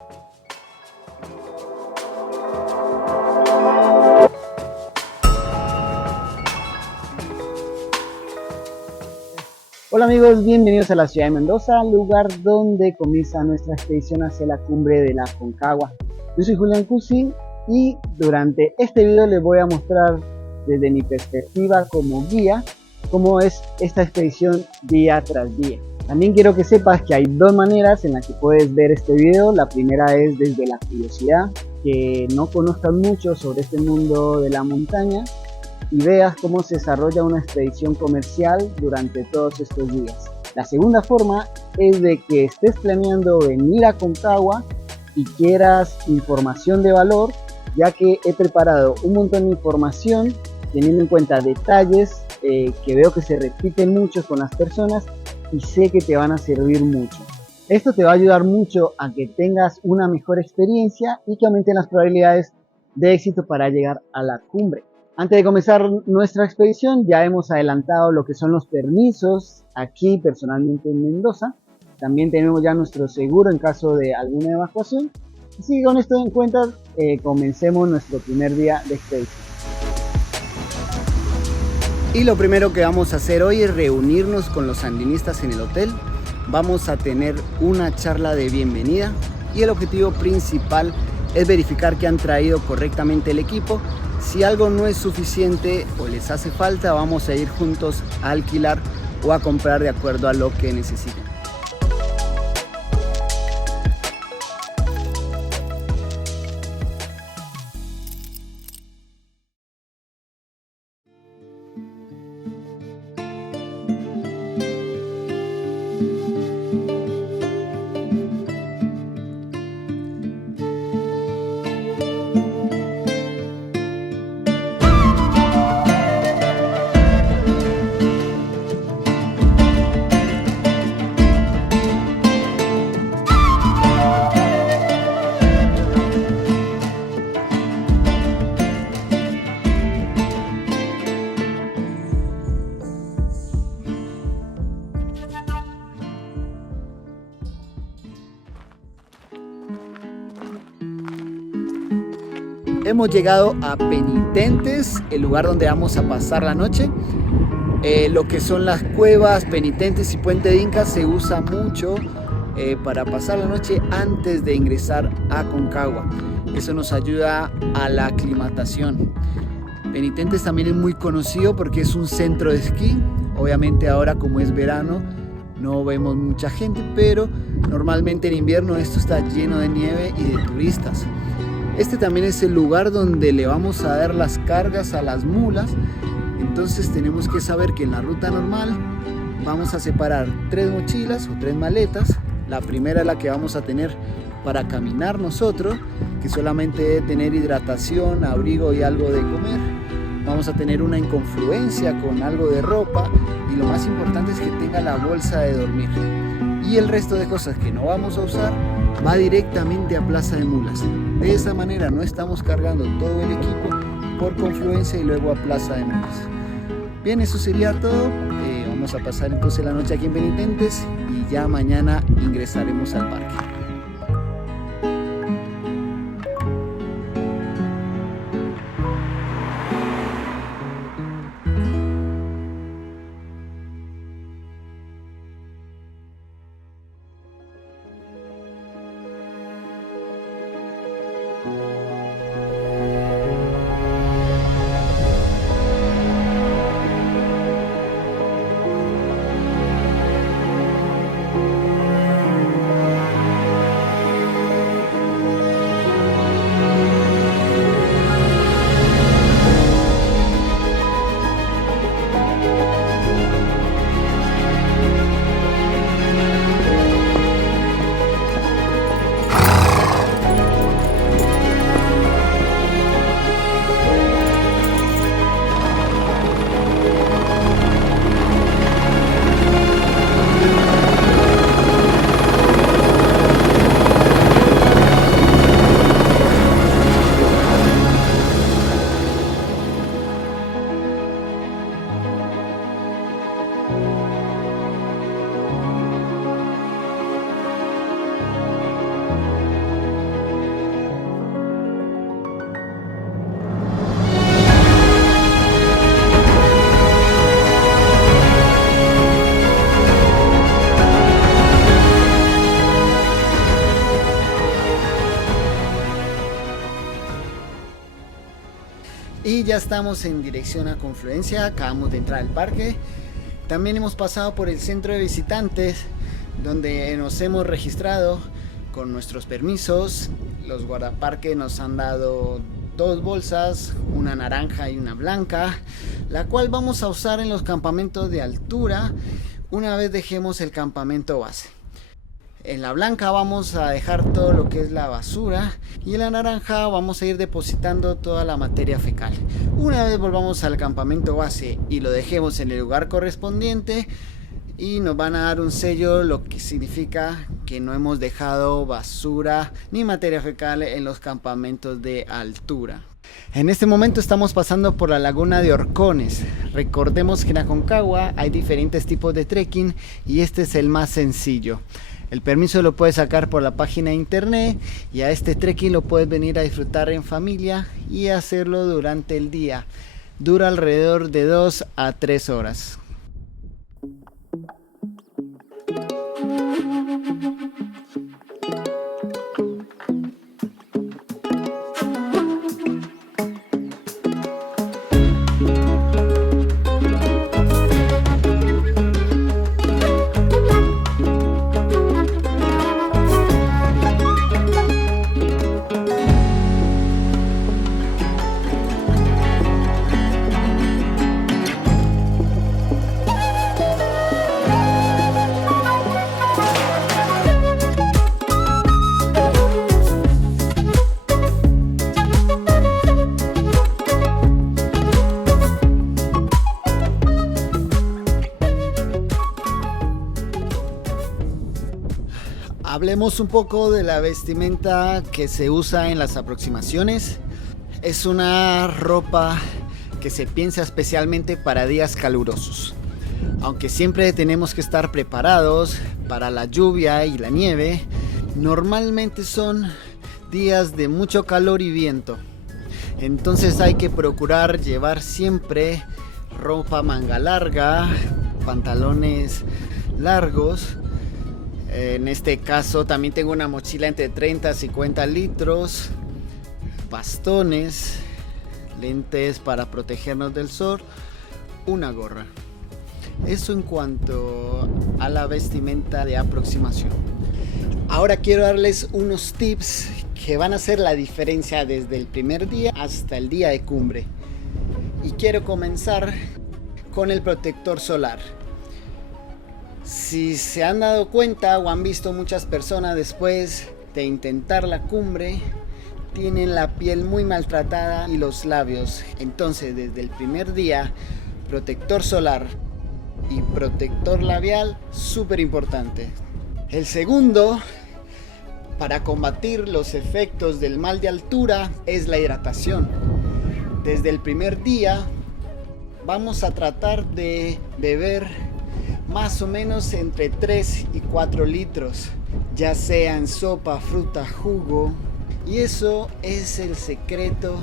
Hola amigos, bienvenidos a la ciudad de Mendoza, lugar donde comienza nuestra expedición hacia la cumbre de la Aconcagua. Yo soy Julián Cusi y durante este video les voy a mostrar desde mi perspectiva como guía cómo es esta expedición día tras día. También quiero que sepas que hay dos maneras en las que puedes ver este video. La primera es desde la curiosidad, que no conozcas mucho sobre este mundo de la montaña y veas cómo se desarrolla una expedición comercial durante todos estos días. La segunda forma es de que estés planeando venir a Aconcagua y quieras información de valor, ya que he preparado un montón de información teniendo en cuenta detalles que veo que se repiten mucho con las personas y sé que te van a servir mucho. Esto te va a ayudar mucho a que tengas una mejor experiencia y que aumenten las probabilidades de éxito para llegar a la cumbre. Antes de comenzar nuestra expedición, ya hemos adelantado lo que son los permisos aquí personalmente en Mendoza. También tenemos ya nuestro seguro en caso de alguna evacuación. Así que con esto en cuenta, comencemos nuestro primer día de expedición. Y lo primero que vamos a hacer hoy es reunirnos con los sandinistas en el hotel. Vamos a tener una charla de bienvenida y el objetivo principal es verificar que han traído correctamente el equipo. Si algo no es suficiente o les hace falta, vamos a ir juntos a alquilar o a comprar de acuerdo a lo que necesiten. Hemos llegado a Penitentes, el lugar donde vamos a pasar la noche. Lo que son las cuevas, Penitentes y Puente de Inca se usa mucho para pasar la noche antes de ingresar a Aconcagua. Eso nos ayuda a la aclimatación. Penitentes también es muy conocido porque es un centro de esquí. Obviamente ahora, como es verano, no vemos mucha gente, pero normalmente en invierno esto está lleno de nieve y de turistas. Este también es el lugar donde le vamos a dar las cargas a las mulas. Entonces tenemos que saber que en la ruta normal vamos a separar 3 mochilas o 3 maletas. La primera es la que vamos a tener para caminar nosotros, que solamente debe tener hidratación, abrigo y algo de comer. Vamos a tener una en confluencia con algo de ropa y lo más importante es que tenga la bolsa de dormir. Y el resto de cosas que no vamos a usar va directamente a Plaza de Mulas. De esa manera no estamos cargando todo el equipo por confluencia y luego a Plaza de Mulas. Bien, eso sería todo. Vamos a pasar entonces la noche aquí en Penitentes y ya mañana ingresaremos al parque. Y ya estamos en dirección a Confluencia, acabamos de entrar al parque. También hemos pasado por el centro de visitantes, donde nos hemos registrado con nuestros permisos. Los guardaparques nos han dado 2 bolsas, una naranja y una blanca, la cual vamos a usar en los campamentos de altura una vez dejemos el campamento base. En la blanca vamos a dejar todo lo que es la basura y en la naranja vamos a ir depositando toda la materia fecal. Una vez volvamos al campamento base y lo dejemos en el lugar correspondiente, y nos van a dar un sello, lo que significa que no hemos dejado basura ni materia fecal en los campamentos de altura. En este momento estamos pasando por la laguna de Horcones. Recordemos que en Aconcagua hay diferentes tipos de trekking y este es el más sencillo. El permiso lo puedes sacar por la página de internet y a este trekking lo puedes venir a disfrutar en familia y hacerlo durante el día. Dura alrededor de 2 a 3 horas. Hablemos un poco de la vestimenta que se usa en las aproximaciones. Es una ropa que se piensa especialmente para días calurosos. Aunque siempre tenemos que estar preparados para la lluvia y la nieve, normalmente son días de mucho calor y viento. Entonces hay que procurar llevar siempre ropa manga larga, pantalones largos. En este caso también tengo una mochila entre 30 y 50 litros, bastones, lentes para protegernos del sol, una gorra. Eso en cuanto a la vestimenta de aproximación. Ahora quiero darles unos tips que van a hacer la diferencia desde el primer día hasta el día de cumbre. Y quiero comenzar con el protector solar. Si se han dado cuenta o han visto muchas personas después de intentar la cumbre, tienen la piel muy maltratada y los labios. Entonces desde el primer día, protector solar y protector labial, súper importante. El segundo, para combatir los efectos del mal de altura, es la hidratación. Desde el primer día vamos a tratar de beber más o menos entre 3 y 4 litros, ya sea en sopa, fruta, jugo. Y eso es el secreto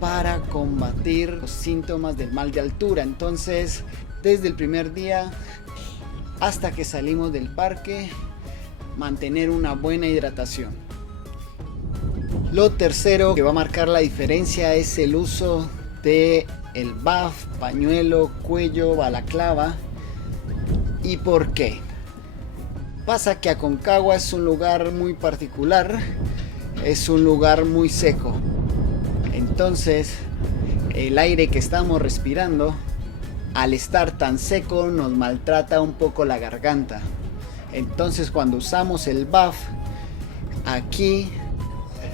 para combatir los síntomas del mal de altura. Entonces, desde el primer día hasta que salimos del parque, mantener una buena hidratación. Lo tercero que va a marcar la diferencia es el uso de el buff, pañuelo, cuello, balaclava. ¿Y por qué? Pasa que Aconcagua es un lugar muy particular, es un lugar muy seco. Entonces, el aire que estamos respirando, al estar tan seco, nos maltrata un poco la garganta. Entonces, cuando usamos el buff, aquí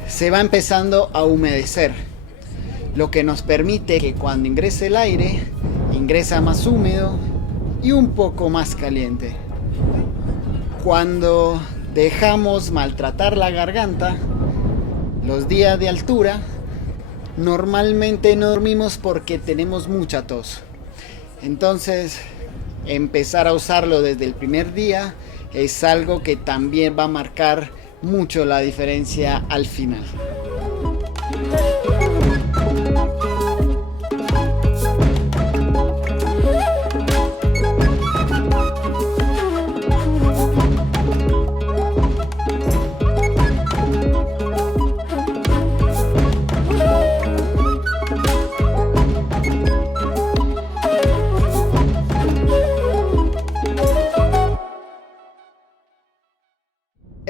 se va empezando a humedecer, lo que nos permite que cuando ingrese el aire, ingresa más húmedo y un poco más caliente. Cuando dejamos maltratar la garganta, los días de altura, normalmente no dormimos porque tenemos mucha tos. Entonces, empezar a usarlo desde el primer día es algo que también va a marcar mucho la diferencia al final.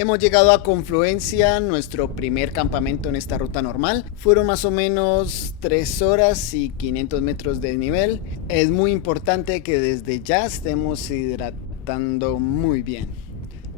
Hemos llegado a Confluencia, nuestro primer campamento en esta ruta normal. Fueron más o menos 3 horas y 500 metros de nivel. Es muy importante que desde ya estemos hidratando muy bien.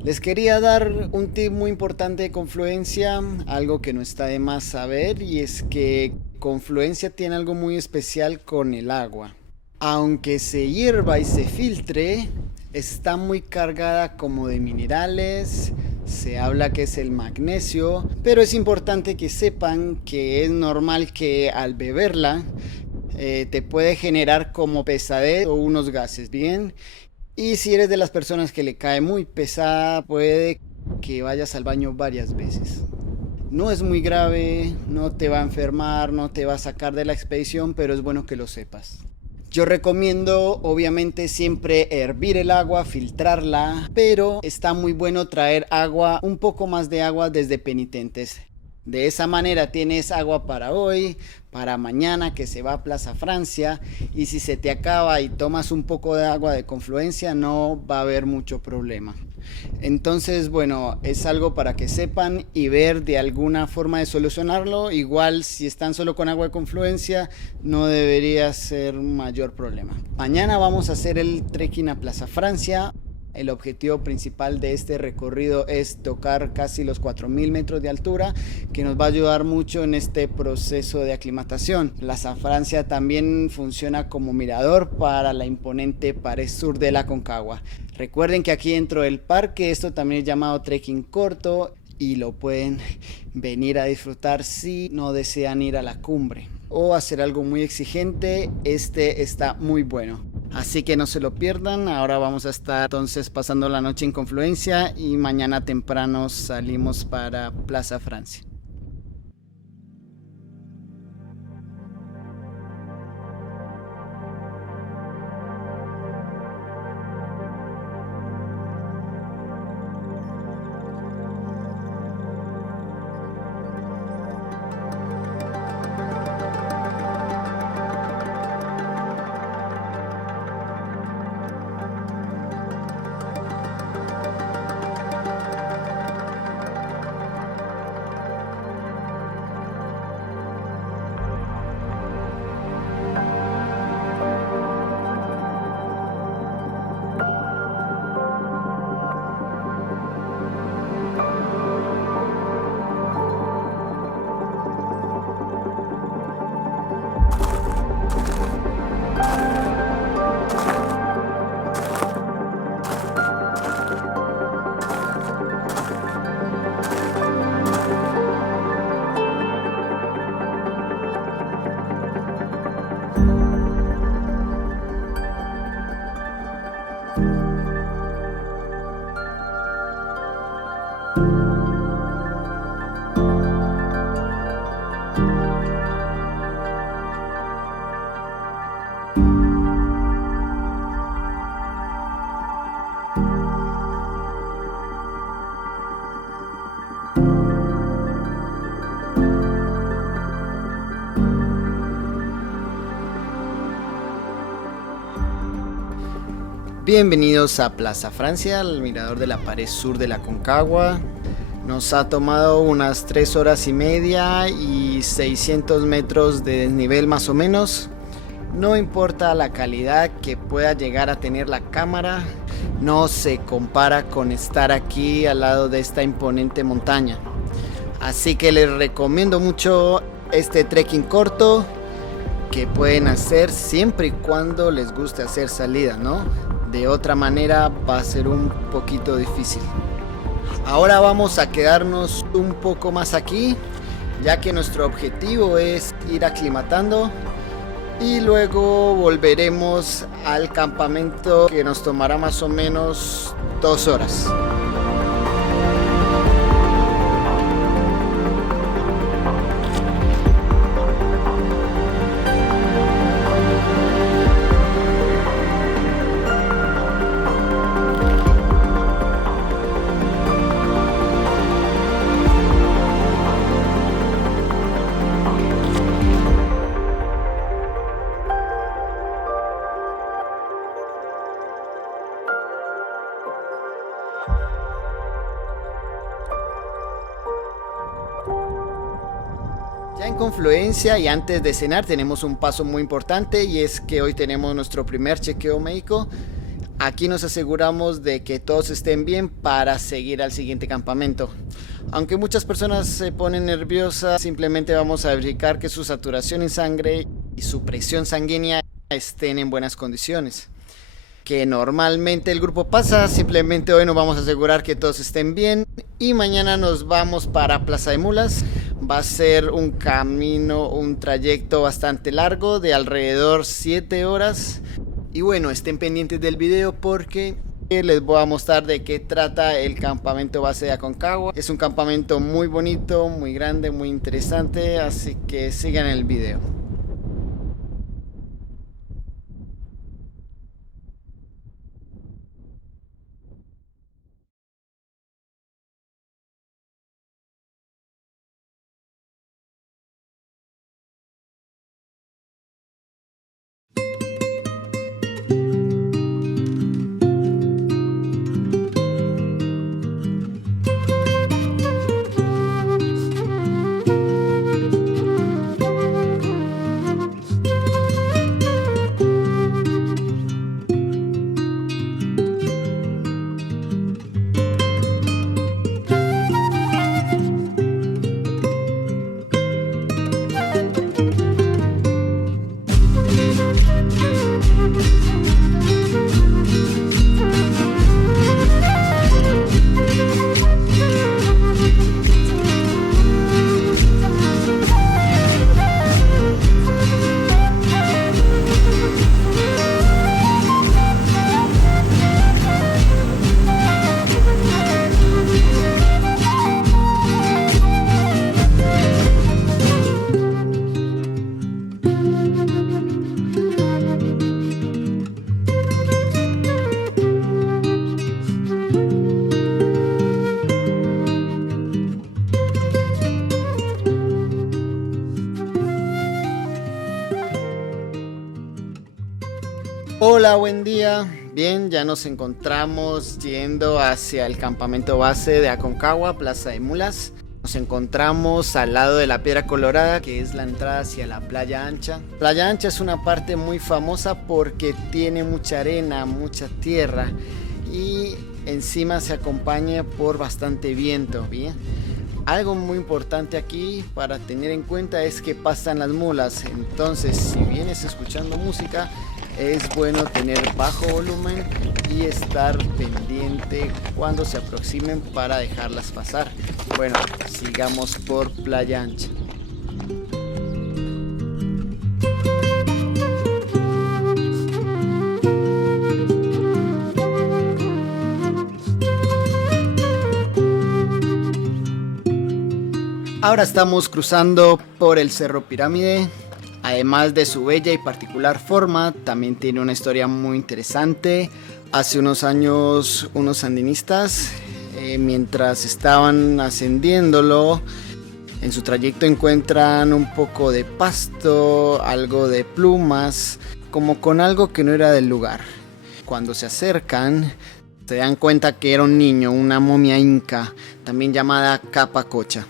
Les quería dar un tip muy importante de Confluencia, algo que no está de más saber, y es que Confluencia tiene algo muy especial con el agua. Aunque se hierva y se filtre, está muy cargada como de minerales. Se habla que es el magnesio, pero es importante que sepan que es normal que al beberla te puede generar como pesadez o unos gases, ¿bien? Y si eres de las personas que le cae muy pesada, puede que vayas al baño varias veces. No es muy grave, no te va a enfermar, no te va a sacar de la expedición, pero es bueno que lo sepas. Yo recomiendo obviamente siempre hervir el agua, filtrarla, pero está muy bueno traer agua, un poco más de agua desde Penitentes. De esa manera tienes agua para hoy, para mañana que se va a Plaza Francia, y si se te acaba y tomas un poco de agua de Confluencia no va a haber mucho problema. Entonces, bueno, es algo para que sepan y ver de alguna forma de solucionarlo. Igual si están solo con agua de Confluencia no debería ser mayor problema. Mañana vamos a hacer el trekking a Plaza Francia. El objetivo principal de este recorrido es tocar casi los 4000 metros de altura, que nos va a ayudar mucho en este proceso de aclimatación. Plaza Francia también funciona como mirador para la imponente pared sur de la Aconcagua. Recuerden que aquí dentro del parque esto también es llamado trekking corto y lo pueden venir a disfrutar si no desean ir a la cumbre o hacer algo muy exigente. Este está muy bueno. Así que no se lo pierdan. Ahora vamos a estar entonces pasando la noche en Confluencia y mañana temprano salimos para Plaza Francia. Bienvenidos a Plaza Francia, el mirador de la pared sur de la Aconcagua. Nos ha tomado unas 3 horas y media y 600 metros de desnivel más o menos. No importa la calidad que pueda llegar a tener la cámara, no se compara con estar aquí al lado de esta imponente montaña. Así que les recomiendo mucho este trekking corto que pueden hacer siempre y cuando les guste hacer salida, ¿no? De otra manera va a ser un poquito difícil. Ahora vamos a quedarnos un poco más aquí, ya que nuestro objetivo es ir aclimatando y luego volveremos al campamento, que nos tomará más o menos 2 horas. Ya en Confluencia y antes de cenar tenemos un paso muy importante y es que hoy tenemos nuestro primer chequeo médico. Aquí nos aseguramos de que todos estén bien para seguir al siguiente campamento. Aunque muchas personas se ponen nerviosas, simplemente vamos a verificar que su saturación en sangre y su presión sanguínea estén en buenas condiciones. Que normalmente el grupo pasa, simplemente hoy nos vamos a asegurar que todos estén bien y mañana nos vamos para Plaza de Mulas. Va a ser un camino, un trayecto bastante largo de alrededor 7 horas. Y bueno, estén pendientes del video porque les voy a mostrar de qué trata el campamento base de Aconcagua. Es un campamento muy bonito, muy grande, muy interesante, así que sigan el video. Hola, buen día. Bien, ya nos encontramos yendo hacia el campamento base de Aconcagua, Plaza de Mulas. Nos encontramos al lado de la Piedra Colorada, que es la entrada hacia la Playa Ancha. Playa Ancha es una parte muy famosa porque tiene mucha arena, mucha tierra y encima se acompaña por bastante viento. Bien. Algo muy importante aquí para tener en cuenta es que pasan las mulas, entonces si vienes escuchando música es bueno tener bajo volumen y estar pendiente cuando se aproximen para dejarlas pasar. Bueno, sigamos por Playa Ancha. Ahora estamos cruzando por el Cerro Pirámide. Además de su bella y particular forma, también tiene una historia muy interesante. Hace unos años unos sandinistas, mientras estaban ascendiéndolo, en su trayecto encuentran un poco de pasto, algo de plumas, como con algo que no era del lugar. Cuando se acercan, se dan cuenta que era un niño, una momia inca, también llamada Capacocha.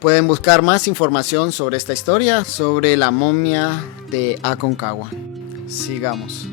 Pueden buscar más información sobre esta historia, sobre la momia de Aconcagua. Sigamos.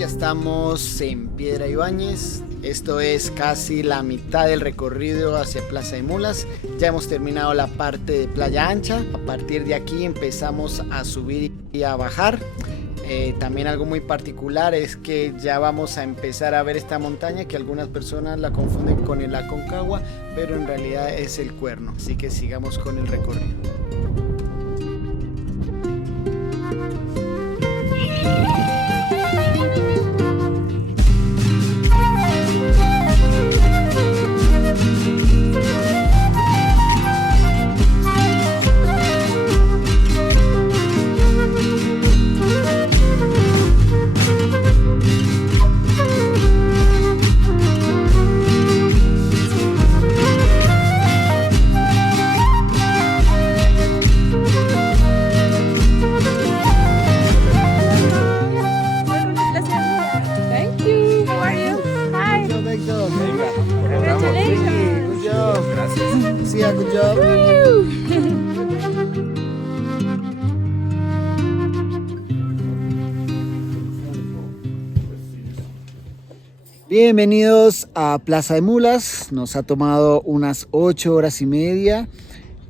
Estamos en Piedra Ibáñez, esto es casi la mitad del recorrido hacia Plaza de Mulas. Ya hemos terminado la parte de Playa Ancha, a partir de aquí empezamos a subir y a bajar. También algo muy particular es que ya vamos a empezar a ver esta montaña que algunas personas la confunden con el Aconcagua, pero en realidad es el Cuerno, así que sigamos con el recorrido. Alicia, good job. Bienvenidos a Plaza de Mulas. Nos ha tomado unas 8 horas y media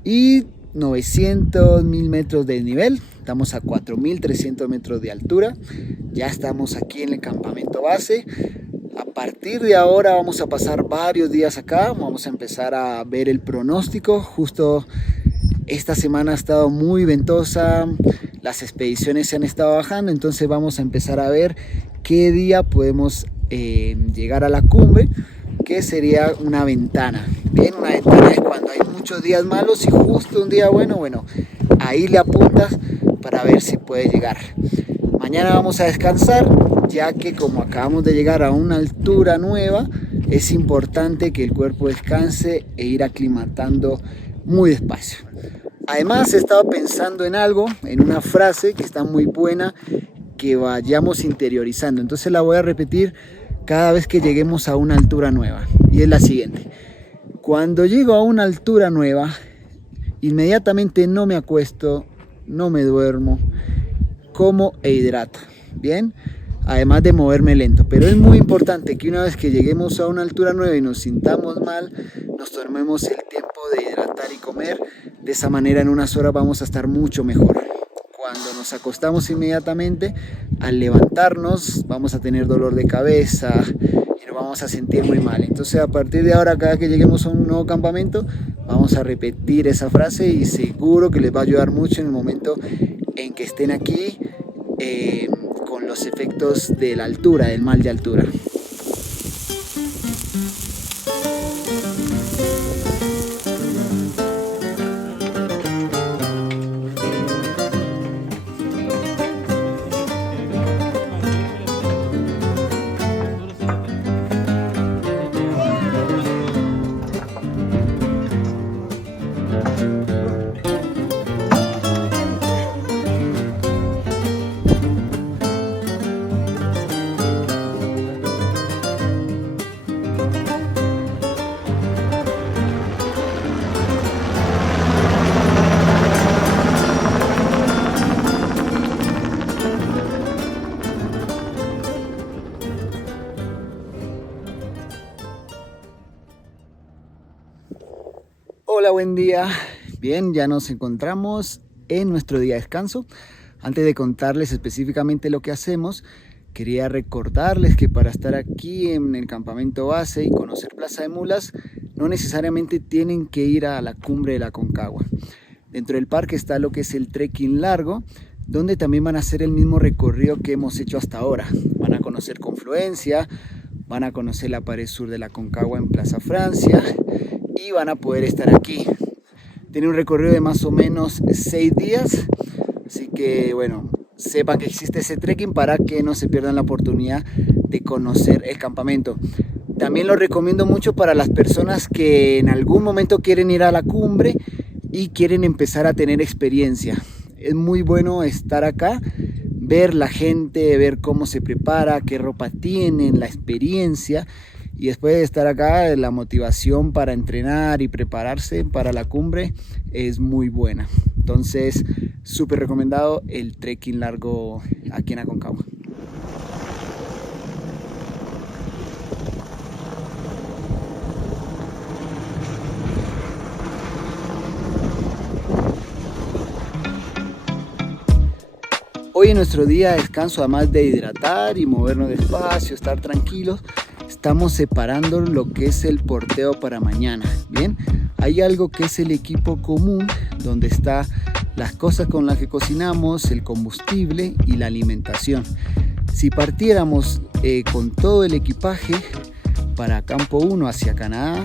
y 900.000 metros de nivel. Estamos a 4.300 metros de altura. Ya estamos aquí en el campamento base. A partir de ahora vamos a pasar varios días acá. Vamos a empezar a ver el pronóstico. Justo esta semana ha estado muy ventosa. Las expediciones se han estado bajando. Entonces vamos a empezar a ver qué día podemos llegar a la cumbre, que sería una ventana. Bien, una ventana es cuando hay muchos días malos y justo un día bueno, ahí le apuntas para ver si puedes llegar. Mañana vamos a descansar, ya que como acabamos de llegar a una altura nueva, es importante que el cuerpo descanse e ir aclimatando muy despacio. Además he estado pensando en algo, en una frase que está muy buena, que vayamos interiorizando. Entonces la voy a repetir cada vez que lleguemos a una altura nueva, y es la siguiente: cuando llego a una altura nueva, inmediatamente no me acuesto, no me duermo, como e hidrato, bien, además de moverme lento. Pero es muy importante que una vez que lleguemos a una altura nueva y nos sintamos mal, nos tomemos el tiempo de hidratar y comer. De esa manera en unas horas vamos a estar mucho mejor. Cuando nos acostamos inmediatamente, al levantarnos vamos a tener dolor de cabeza y nos vamos a sentir muy mal. Entonces a partir de ahora, cada que lleguemos a un nuevo campamento, vamos a repetir esa frase y seguro que les va a ayudar mucho en el momento en que estén aquí con los efectos de la altura, del mal de altura. Hola, buen día. Bien, ya nos encontramos en nuestro día de descanso. Antes de contarles específicamente lo que hacemos, quería recordarles que para estar aquí en el campamento base y conocer Plaza de Mulas, no necesariamente tienen que ir a la cumbre de la Aconcagua. Dentro del parque está lo que es el trekking largo, donde también van a hacer el mismo recorrido que hemos hecho hasta ahora. Van a conocer Confluencia, van a conocer la pared sur de la Aconcagua en Plaza Francia y van a poder estar aquí. Tiene un recorrido de más o menos 6 días, así que bueno, sepan que existe ese trekking para que no se pierdan la oportunidad de conocer el campamento. También lo recomiendo mucho para las personas que en algún momento quieren ir a la cumbre y quieren empezar a tener experiencia. Es muy bueno estar acá, ver la gente, ver cómo se prepara, qué ropa tienen, la experiencia. Y después de estar acá, la motivación para entrenar y prepararse para la cumbre es muy buena. Entonces, súper recomendado el trekking largo aquí en Aconcagua. Hoy en nuestro día de descanso, además de hidratar y movernos despacio, estar tranquilos, estamos separando lo que es el porteo para mañana. Bien, hay algo que es el equipo común, donde está las cosas con las que cocinamos, el combustible y la alimentación. Si partiéramos con todo el equipaje para Campo 1 hacia Canadá,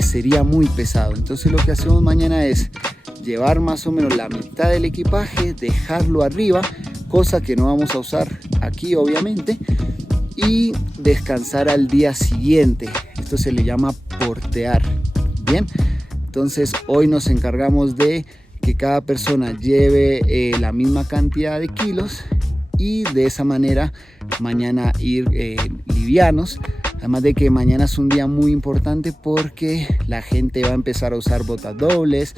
sería muy pesado. Entonces lo que hacemos mañana es llevar más o menos la mitad del equipaje, dejarlo arriba, cosa que no vamos a usar aquí obviamente, y descansar al día siguiente. Esto se le llama portear. Bien, entonces hoy nos encargamos de que cada persona lleve la misma cantidad de kilos y de esa manera mañana ir livianos, Además de que mañana es un día muy importante porque la gente va a empezar a usar botas dobles.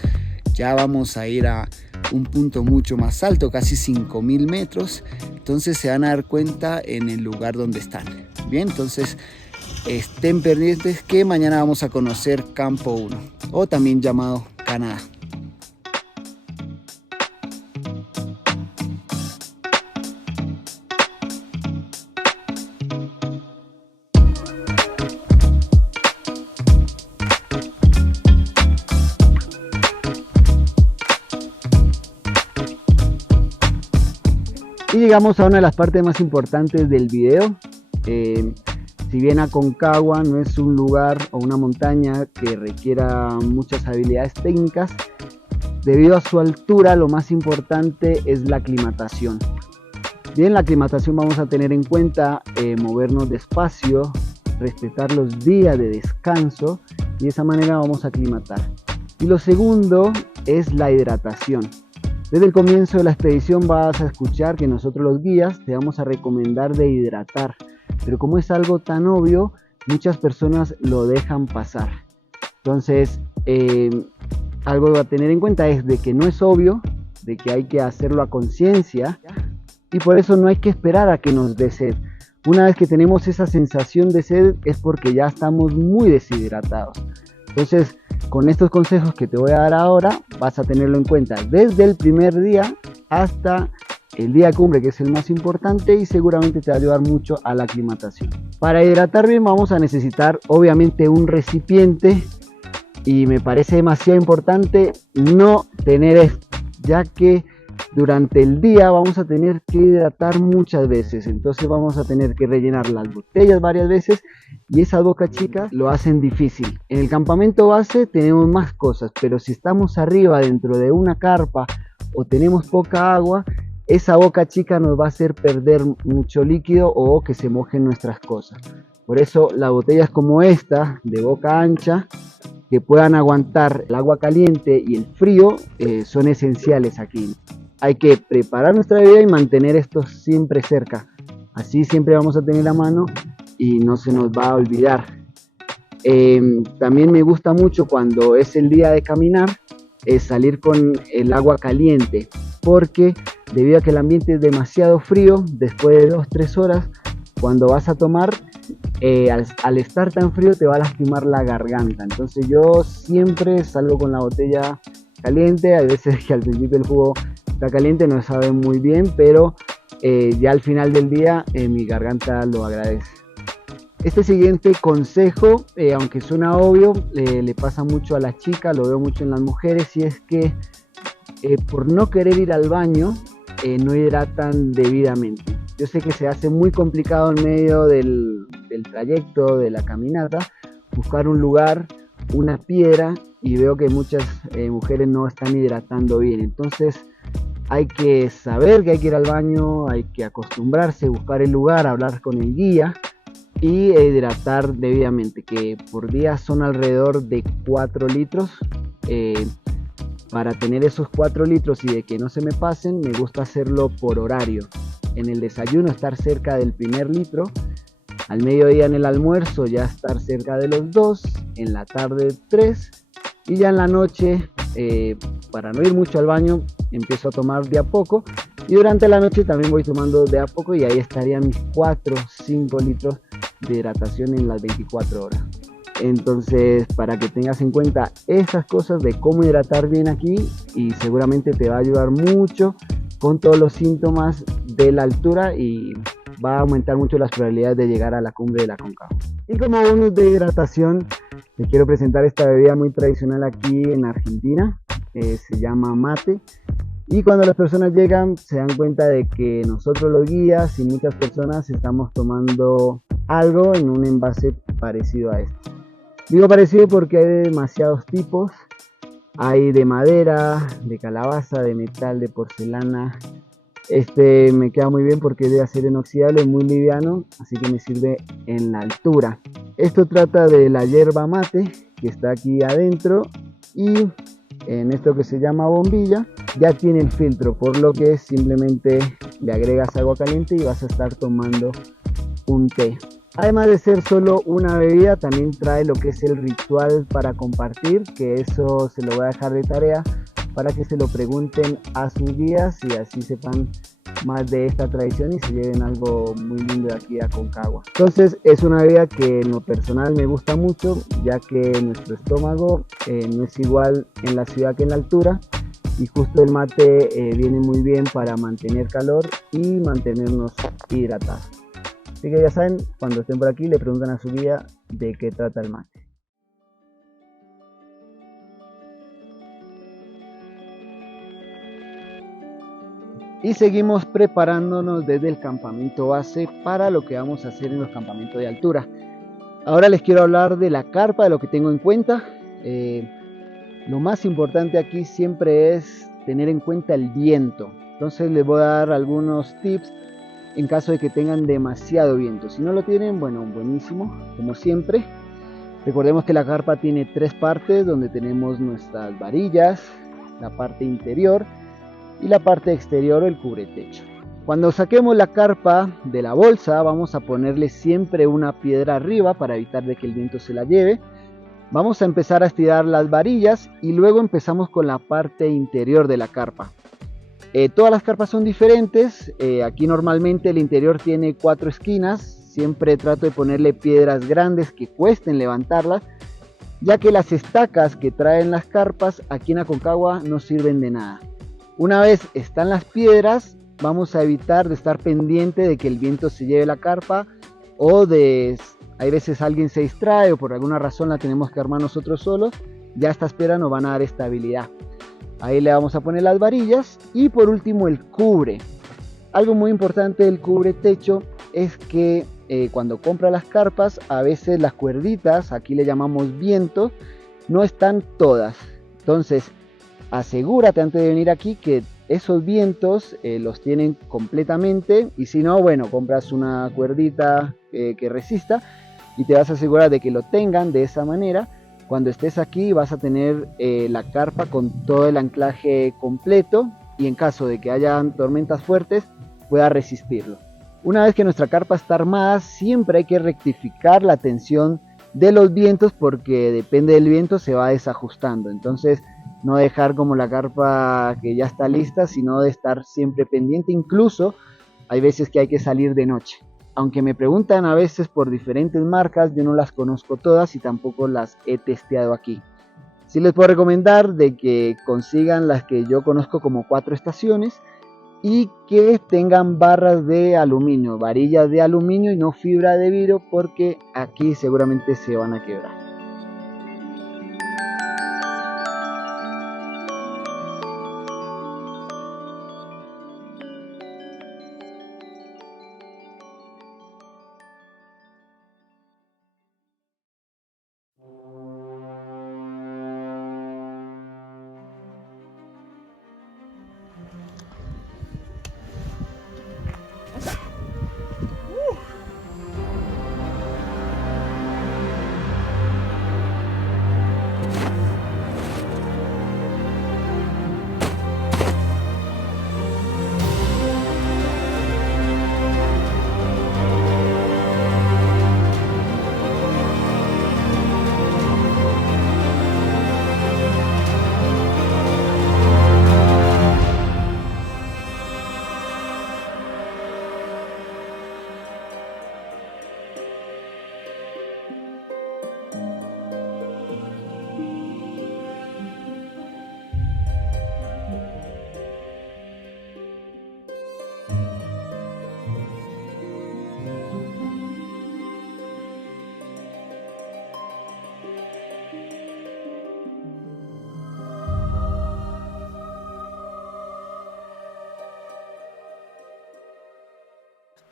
Ya vamos a ir a un punto mucho más alto, casi 5000 metros. Entonces se van a dar cuenta en el lugar donde están. Bien, entonces estén pendientes que mañana vamos a conocer Campo 1, o también llamado Canadá. Y llegamos a una de las partes más importantes del video. Si bien Aconcagua no es un lugar o una montaña que requiera muchas habilidades técnicas, debido a su altura lo más importante es la aclimatación. Bien, la aclimatación vamos a tener en cuenta movernos despacio, respetar los días de descanso y de esa manera vamos a aclimatar. Y lo segundo es la hidratación. Desde el comienzo de la expedición vas a escuchar que nosotros los guías te vamos a recomendar de hidratar, pero como es algo tan obvio, muchas personas lo dejan pasar. Entonces, algo a tener en cuenta es de que no es obvio, de que hay que hacerlo a conciencia y por eso no hay que esperar a que nos dé sed. Una vez que tenemos esa sensación de sed es porque ya estamos muy deshidratados. Entonces, con estos consejos que te voy a dar ahora, vas a tenerlo en cuenta desde el primer día hasta el día de cumbre, que es el más importante y seguramente te va a ayudar mucho a la aclimatación. Para hidratar bien vamos a necesitar obviamente un recipiente y me parece demasiado importante no tener esto, ya que durante el día vamos a tener que hidratar muchas veces, entonces vamos a tener que rellenar las botellas varias veces y esas bocas chicas lo hacen difícil. En el campamento base tenemos más cosas, pero si estamos arriba dentro de una carpa o tenemos poca agua, esa boca chica nos va a hacer perder mucho líquido o que se mojen nuestras cosas. Por eso las botellas como esta de boca ancha que puedan aguantar el agua caliente y el frío son esenciales aquí. Hay que preparar nuestra bebida y mantener esto siempre cerca. Así siempre vamos a tener la mano y no se nos va a olvidar. También me gusta mucho cuando es el día de caminar, salir con el agua caliente, porque debido a que el ambiente es demasiado frío, después de 2-3 horas, cuando vas a tomar, al estar tan frío te va a lastimar la garganta. Entonces yo siempre salgo con la botella caliente. Hay veces que al principio el jugo está caliente, no sabe muy bien, pero ya al final del día mi garganta lo agradece. Este siguiente consejo, aunque suena obvio, le pasa mucho a las chicas, lo veo mucho en las mujeres, y es que por no querer ir al baño, no hidratan debidamente. Yo sé que se hace muy complicado en medio del trayecto, de la caminata, buscar un lugar, una piedra, y veo que muchas mujeres no están hidratando bien. Entonces hay que saber que hay que ir al baño, hay que acostumbrarse, buscar el lugar, hablar con el guía y hidratar debidamente, que por día son alrededor de 4 litros. Para tener esos 4 litros y de que no se me pasen, me gusta hacerlo por horario. En el desayuno estar cerca del primer litro, al mediodía en el almuerzo ya estar cerca de los 2, en la tarde 3 y ya en la noche, para no ir mucho al baño, empiezo a tomar de a poco, y durante la noche también voy tomando de a poco, y ahí estarían mis 4-5 litros de hidratación en las 24 horas. Entonces, para que tengas en cuenta esas cosas de cómo hidratar bien aquí, y seguramente te va a ayudar mucho con todos los síntomas de la altura y va a aumentar mucho las probabilidades de llegar a la cumbre de la Aconcagua. Y como bonus de hidratación, les quiero presentar esta bebida muy tradicional aquí en Argentina. Se llama mate, y cuando las personas llegan se dan cuenta de que nosotros los guías y muchas personas estamos tomando algo en un envase parecido a este. Digo parecido porque hay demasiados tipos. Hay de madera, de calabaza, de metal, de porcelana. Este me queda muy bien porque es de acero inoxidable, es muy liviano, así que me sirve en la altura. Esto trata de la yerba mate que está aquí adentro, y en esto que se llama bombilla ya tiene el filtro, por lo que simplemente le agregas agua caliente y vas a estar tomando un té. Además de ser solo una bebida, también trae lo que es el ritual para compartir, que eso se lo voy a dejar de tarea para que se lo pregunten a sus guías y así sepan más de esta tradición y se lleven algo muy lindo de aquí a Aconcagua. Entonces es una bebida que en lo personal me gusta mucho, ya que nuestro estómago no es igual en la ciudad que en la altura, y justo el mate viene muy bien para mantener calor y mantenernos hidratados. Así que ya saben, cuando estén por aquí le preguntan a su guía de qué trata el mate. Y seguimos preparándonos desde el campamento base para lo que vamos a hacer en los campamentos de altura. Ahora les quiero hablar de la carpa, de lo que tengo en cuenta. Lo más importante aquí siempre es tener en cuenta el viento. Entonces les voy a dar algunos tips en caso de que tengan demasiado viento. Si no lo tienen, bueno, buenísimo, como siempre. Recordemos que la carpa tiene 3 partes, donde tenemos nuestras varillas, la parte interior y la parte exterior o el cubretecho. Cuando saquemos la carpa de la bolsa, vamos a ponerle siempre una piedra arriba para evitar de que el viento se la lleve. Vamos a empezar a estirar las varillas y luego empezamos con la parte interior de la carpa. Todas las carpas son diferentes. Aquí normalmente el interior tiene 4 esquinas. Siempre trato de ponerle piedras grandes que cuesten levantarlas, ya que las estacas que traen las carpas aquí en Aconcagua no sirven de nada. Una vez están las piedras, vamos a evitar de estar pendiente de que el viento se lleve la carpa o hay veces alguien se distrae o por alguna razón la tenemos que armar nosotros solos. Ya estas piedras nos van a dar estabilidad. Ahí le vamos a poner las varillas y por último el cubre. Algo muy importante del cubre techo es que cuando compra las carpas, a veces las cuerditas, aquí le llamamos vientos, no están todas. Entonces asegúrate antes de venir aquí que esos vientos los tienen completamente, y si no, bueno, compras una cuerdita que resista y te vas a asegurar de que lo tengan de esa manera. Cuando estés aquí vas a tener la carpa con todo el anclaje completo y en caso de que hayan tormentas fuertes pueda resistirlo. Una vez que nuestra carpa está armada, siempre hay que rectificar la tensión de los vientos porque depende del viento se va desajustando. Entonces no dejar como la carpa que ya está lista, sino de estar siempre pendiente. Incluso hay veces que hay que salir de noche. Aunque me preguntan a veces por diferentes marcas, yo no las conozco todas y tampoco las he testeado aquí. Sí les puedo recomendar de que consigan las que yo conozco como 4 estaciones y que tengan barras de aluminio, varillas de aluminio y no fibra de vidrio, porque aquí seguramente se van a quebrar.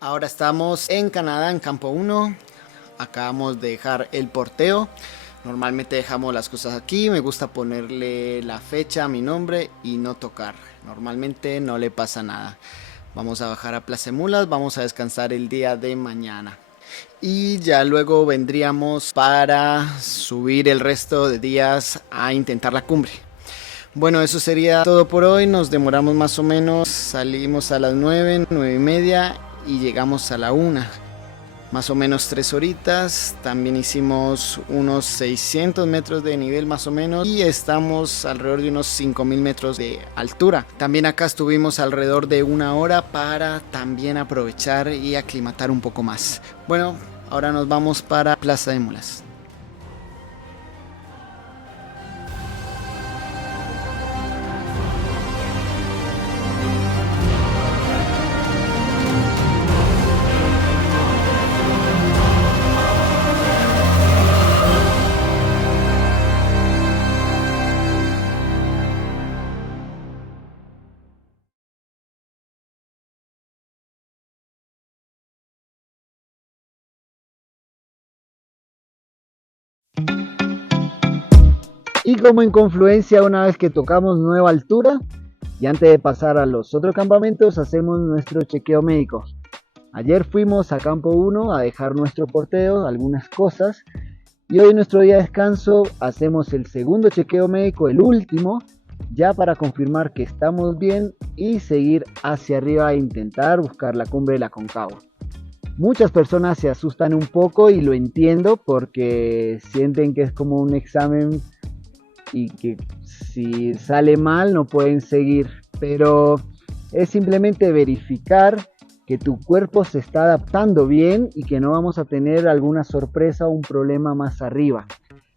Ahora estamos en Canadá, en Campo 1. Acabamos de dejar el porteo. Normalmente dejamos las cosas aquí. Me gusta ponerle la fecha, mi nombre y no tocar. Normalmente no le pasa nada. Vamos a bajar a Plaza de Mulas. Vamos a descansar el día de mañana. Y ya luego vendríamos para subir el resto de días a intentar la cumbre. Bueno, eso sería todo por hoy. Nos demoramos más o menos. Salimos a las 9, 9:30 y llegamos a la 1. más o menos 3 horitas. También hicimos unos 600 metros de nivel más o menos y estamos alrededor de unos 5000 metros de altura. También acá estuvimos alrededor de 1 hora para también aprovechar y aclimatar un poco más. Bueno, ahora nos vamos para Plaza de Mulas. Y como en Confluencia, una vez que tocamos nueva altura y antes de pasar a los otros campamentos, hacemos nuestro chequeo médico. Ayer fuimos a Campo 1 a dejar nuestro porteo, algunas cosas, y hoy nuestro día de descanso hacemos el segundo chequeo médico, el último, ya para confirmar que estamos bien y seguir hacia arriba e intentar buscar la cumbre de la Aconcagua. Muchas personas se asustan un poco y lo entiendo porque sienten que es como un examen y que si sale mal no pueden seguir, pero es simplemente verificar que tu cuerpo se está adaptando bien y que no vamos a tener alguna sorpresa o un problema más arriba.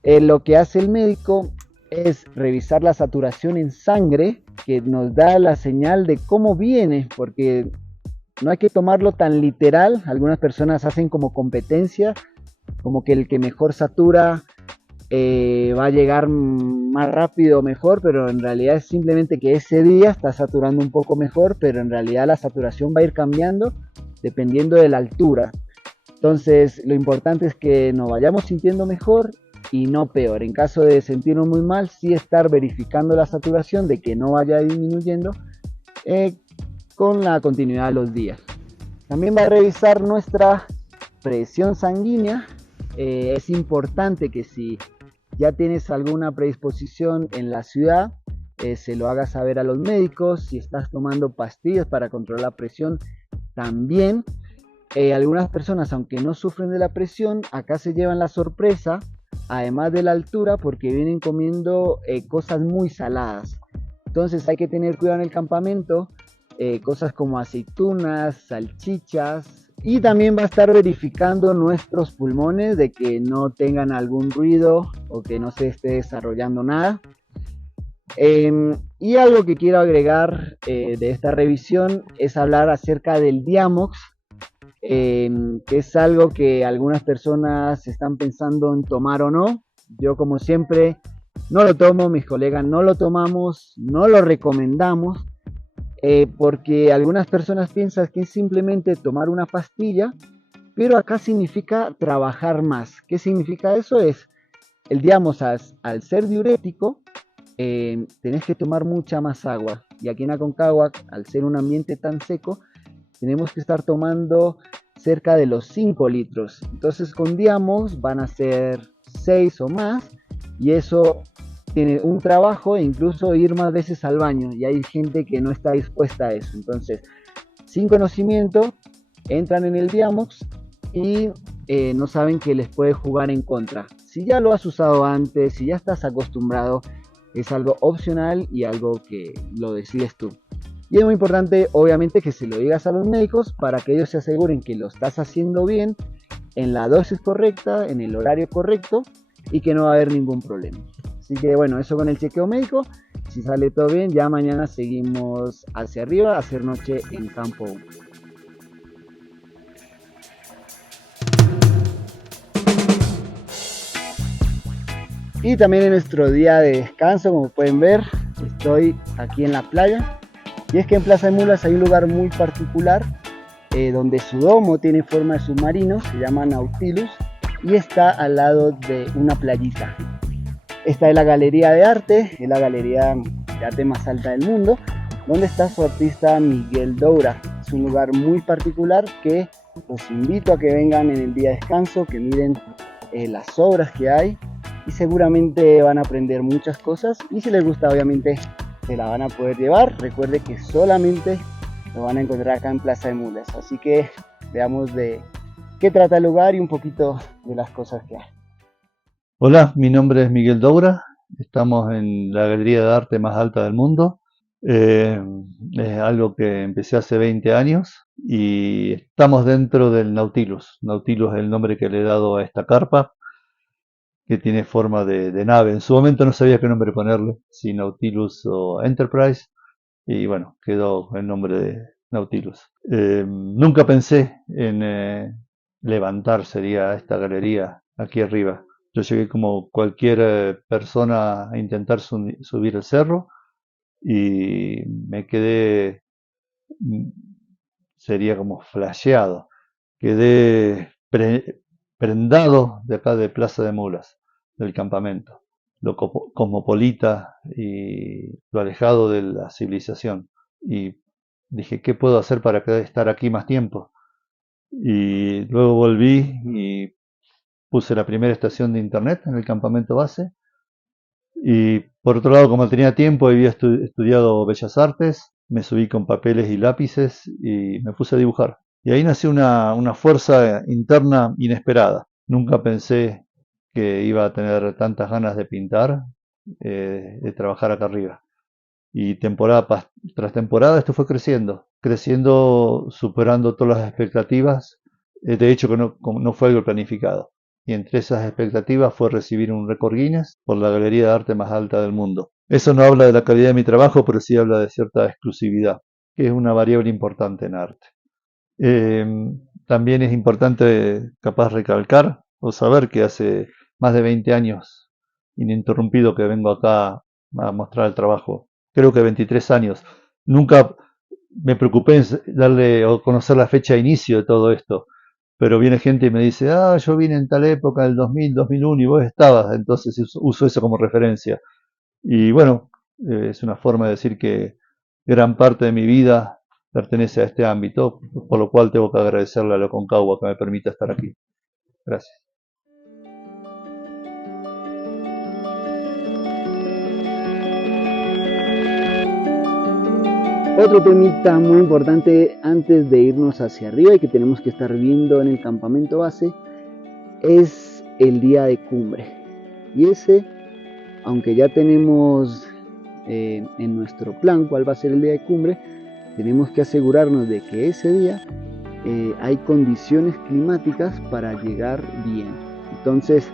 Lo que hace el médico es revisar la saturación en sangre, que nos da la señal de cómo viene, porque no hay que tomarlo tan literal. Algunas personas hacen como competencia, como que el que mejor satura va a llegar más rápido o mejor, pero en realidad es simplemente que ese día está saturando un poco mejor, pero en realidad la saturación va a ir cambiando dependiendo de la altura. Entonces lo importante es que nos vayamos sintiendo mejor y no peor. En caso de sentirnos muy mal, sí estar verificando la saturación de que no vaya disminuyendo con la continuidad de los días. También va a revisar nuestra presión sanguínea. Es importante que si ya tienes alguna predisposición en la ciudad, se lo hagas saber a los médicos. Si estás tomando pastillas para controlar la presión, también. Algunas personas, aunque no sufren de la presión, acá se llevan la sorpresa, además de la altura, porque vienen comiendo cosas muy saladas. Entonces hay que tener cuidado en el campamento, cosas como aceitunas, salchichas. Y también va a estar verificando nuestros pulmones de que no tengan algún ruido o que no se esté desarrollando nada. Y algo que quiero agregar de esta revisión es hablar acerca del Diamox, que es algo que algunas personas están pensando en tomar o no. Yo, como siempre, no lo tomo, mis colegas no lo tomamos, no lo recomendamos. Porque algunas personas piensan que es simplemente tomar una pastilla, pero acá significa trabajar más. ¿Qué significa eso? Es el Diamox, al ser diurético, tenés que tomar mucha más agua, y aquí en Aconcagua, al ser un ambiente tan seco, tenemos que estar tomando cerca de los 5 litros. Entonces con Diamox van a ser 6 o más, y eso tiene un trabajo e incluso ir más veces al baño, y hay gente que no está dispuesta a eso. Entonces, sin conocimiento, entran en el Diamox y no saben que les puede jugar en contra. Si ya lo has usado antes, si ya estás acostumbrado, es algo opcional y algo que lo decides tú. Y es muy importante, obviamente, que se lo digas a los médicos para que ellos se aseguren que lo estás haciendo bien, en la dosis correcta, en el horario correcto, y que no va a haber ningún problema. Así que bueno, eso con el chequeo médico. Si sale todo bien, ya mañana seguimos hacia arriba a hacer noche en Campo 1. Y también en nuestro día de descanso, como pueden ver, estoy aquí en la playa. Y es que en Plaza de Mulas hay un lugar muy particular donde su domo tiene forma de submarino, se llama Nautilus, y está al lado de una playita. Esta es la galería de arte, es la galería de arte más alta del mundo, donde está su artista Miguel Doura. Es un lugar muy particular que los invito a que vengan en el día de descanso, que miren las obras que hay, y seguramente van a aprender muchas cosas, y si les gusta, obviamente se la van a poder llevar. Recuerde que solamente lo van a encontrar acá en Plaza de Mulas, así que veamos de qué trata el lugar y un poquito de las cosas que hay. Hola, mi nombre es Miguel Doura, estamos en la galería de arte más alta del mundo. Eh, es algo que empecé hace 20 años y estamos dentro del Nautilus. Nautilus es el nombre que le he dado a esta carpa, que tiene forma de nave. En su momento no sabía qué nombre ponerle, si Nautilus o Enterprise, y bueno, quedó el nombre de Nautilus. Nunca pensé en levantar, sería esta galería aquí arriba. Yo llegué como cualquier persona a intentar subir el cerro y me quedé, mm, sería como flasheado. Quedé prendado de acá de Plaza de Mulas, del campamento, lo cosmopolita y lo alejado de la civilización. Y dije, ¿qué puedo hacer para estar aquí más tiempo? Y luego volví y puse la primera estación de internet en el campamento base. Y por otro lado, como tenía tiempo, había estudiado Bellas Artes, me subí con papeles y lápices y me puse a dibujar. Y ahí nació una fuerza interna inesperada. Nunca pensé que iba a tener tantas ganas de pintar, de trabajar acá arriba. Y temporada tras temporada esto fue creciendo, creciendo, superando todas las expectativas. De hecho, que no fue algo planificado. Y entre esas expectativas fue recibir un récord Guinness por la galería de arte más alta del mundo. Eso no habla de la calidad de mi trabajo, pero sí habla de cierta exclusividad, que es una variable importante en arte. Eh, También es importante capaz recalcar o saber que hace más de 20 años ininterrumpido que vengo acá a mostrar el trabajo. Creo que 23 años. Nunca me preocupé en darle o conocer la fecha de inicio de todo esto. Pero viene gente y me dice, yo vine en tal época, del 2000, 2001, y vos estabas, entonces uso eso como referencia. Y bueno, es una forma de decir que gran parte de mi vida pertenece a este ámbito, por lo cual tengo que agradecerle a la Aconcagua que me permita estar aquí. Gracias. Otro temita muy importante antes de irnos hacia arriba y que tenemos que estar viendo en el campamento base es el día de cumbre. Y ese, aunque ya tenemos en nuestro plan cuál va a ser el día de cumbre, tenemos que asegurarnos de que ese día hay condiciones climáticas para llegar bien. Entonces,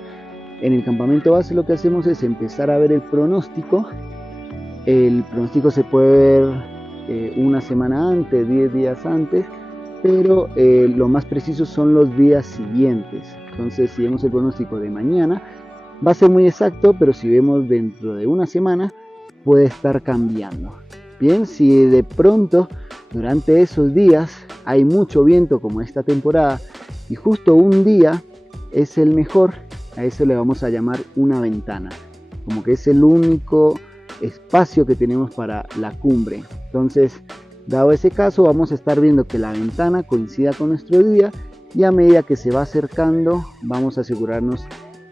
en el campamento base lo que hacemos es empezar a ver el pronóstico. El pronóstico se puede ver una semana antes, 10 días antes, pero lo más preciso son los días siguientes. Entonces, si vemos el pronóstico de mañana, va a ser muy exacto, pero si vemos dentro de una semana, puede estar cambiando. Bien, si de pronto durante esos días hay mucho viento como esta temporada y justo un día es el mejor, a eso le vamos a llamar una ventana, como que es el único espacio que tenemos para la cumbre. Entonces, dado ese caso, vamos a estar viendo que la ventana coincida con nuestro día y a medida que se va acercando, vamos a asegurarnos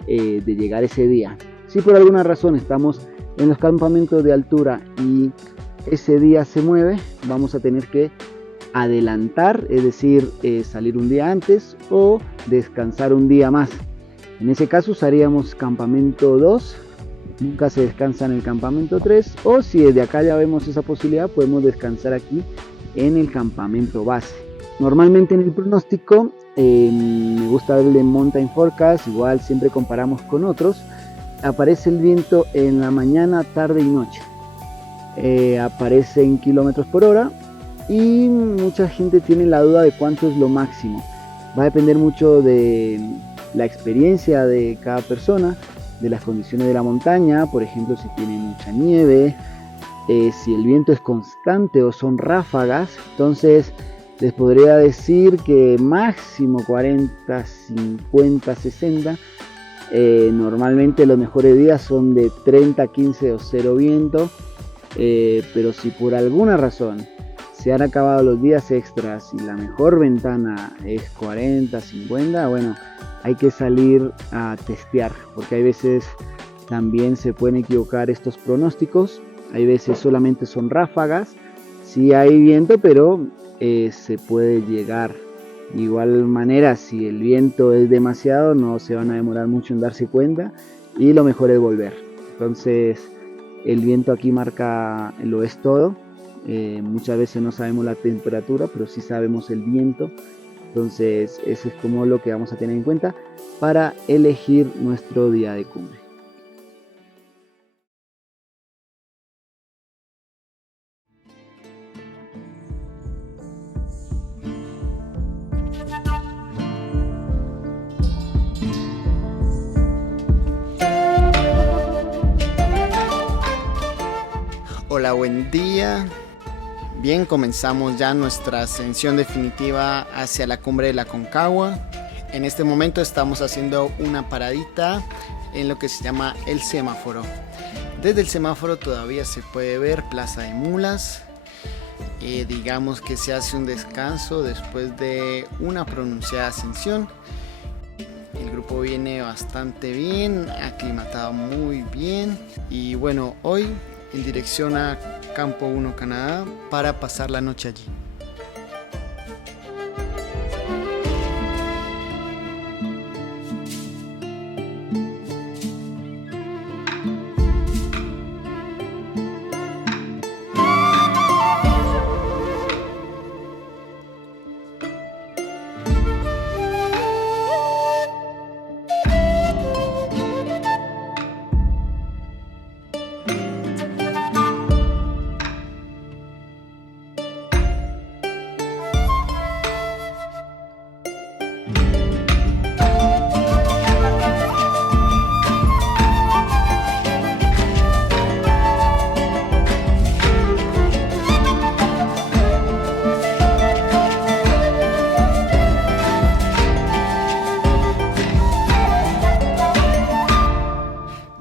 de llegar ese día. Si por alguna razón estamos en los campamentos de altura y ese día se mueve, vamos a tener que adelantar, es decir, salir un día antes o descansar un día más. En ese caso usaríamos campamento 2, nunca se descansa en el campamento 3, o si desde acá ya vemos esa posibilidad, podemos descansar aquí en el campamento base. Normalmente en el pronóstico me gusta verle Mountain Forecast, igual siempre comparamos con otros, aparece el viento en la mañana, tarde y noche. Aparece en kilómetros por hora y mucha gente tiene la duda de cuánto es lo máximo. Va a depender mucho de la experiencia de cada persona, de las condiciones de la montaña, por ejemplo si tiene mucha nieve, si el viento es constante o son ráfagas. Entonces les podría decir que máximo 40, 50, 60. Normalmente los mejores días son de 30, 15 o 0 viento. Pero si por alguna razón se han acabado los días extras y la mejor ventana es 40, 50, bueno, hay que salir a testear, porque hay veces también se pueden equivocar estos pronósticos. Hay veces solamente son ráfagas, sí hay viento, pero se puede llegar De igual manera, si el viento es demasiado, no se van a demorar mucho en darse cuenta y lo mejor es volver. Entonces, el viento aquí lo es todo. Muchas veces no sabemos la temperatura, pero sí sabemos el viento. Entonces, eso es como lo que vamos a tener en cuenta para elegir nuestro día de cumbre. Hola, buen día. Bien, comenzamos ya nuestra ascensión definitiva hacia la cumbre de la Aconcagua. En este momento estamos haciendo una paradita en lo que se llama el semáforo. Desde el semáforo todavía se puede ver Plaza de Mulas. Digamos que se hace un descanso después de una pronunciada ascensión. El grupo viene bastante bien, aclimatado muy bien. Y bueno, hoy en dirección a Campo 1, Canadá, para pasar la noche allí.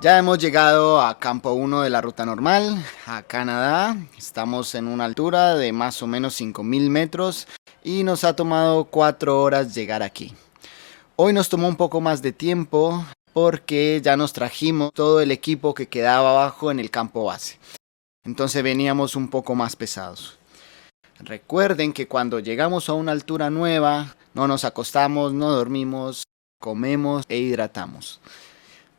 Ya hemos llegado a Campo 1 de la ruta normal, a Canadá. Estamos en una altura de más o menos 5000 metros y nos ha tomado 4 horas llegar aquí. Hoy nos tomó un poco más de tiempo porque ya nos trajimos todo el equipo que quedaba abajo en el campo base. Entonces veníamos un poco más pesados. Recuerden que cuando llegamos a una altura nueva, no nos acostamos, no dormimos, comemos e hidratamos.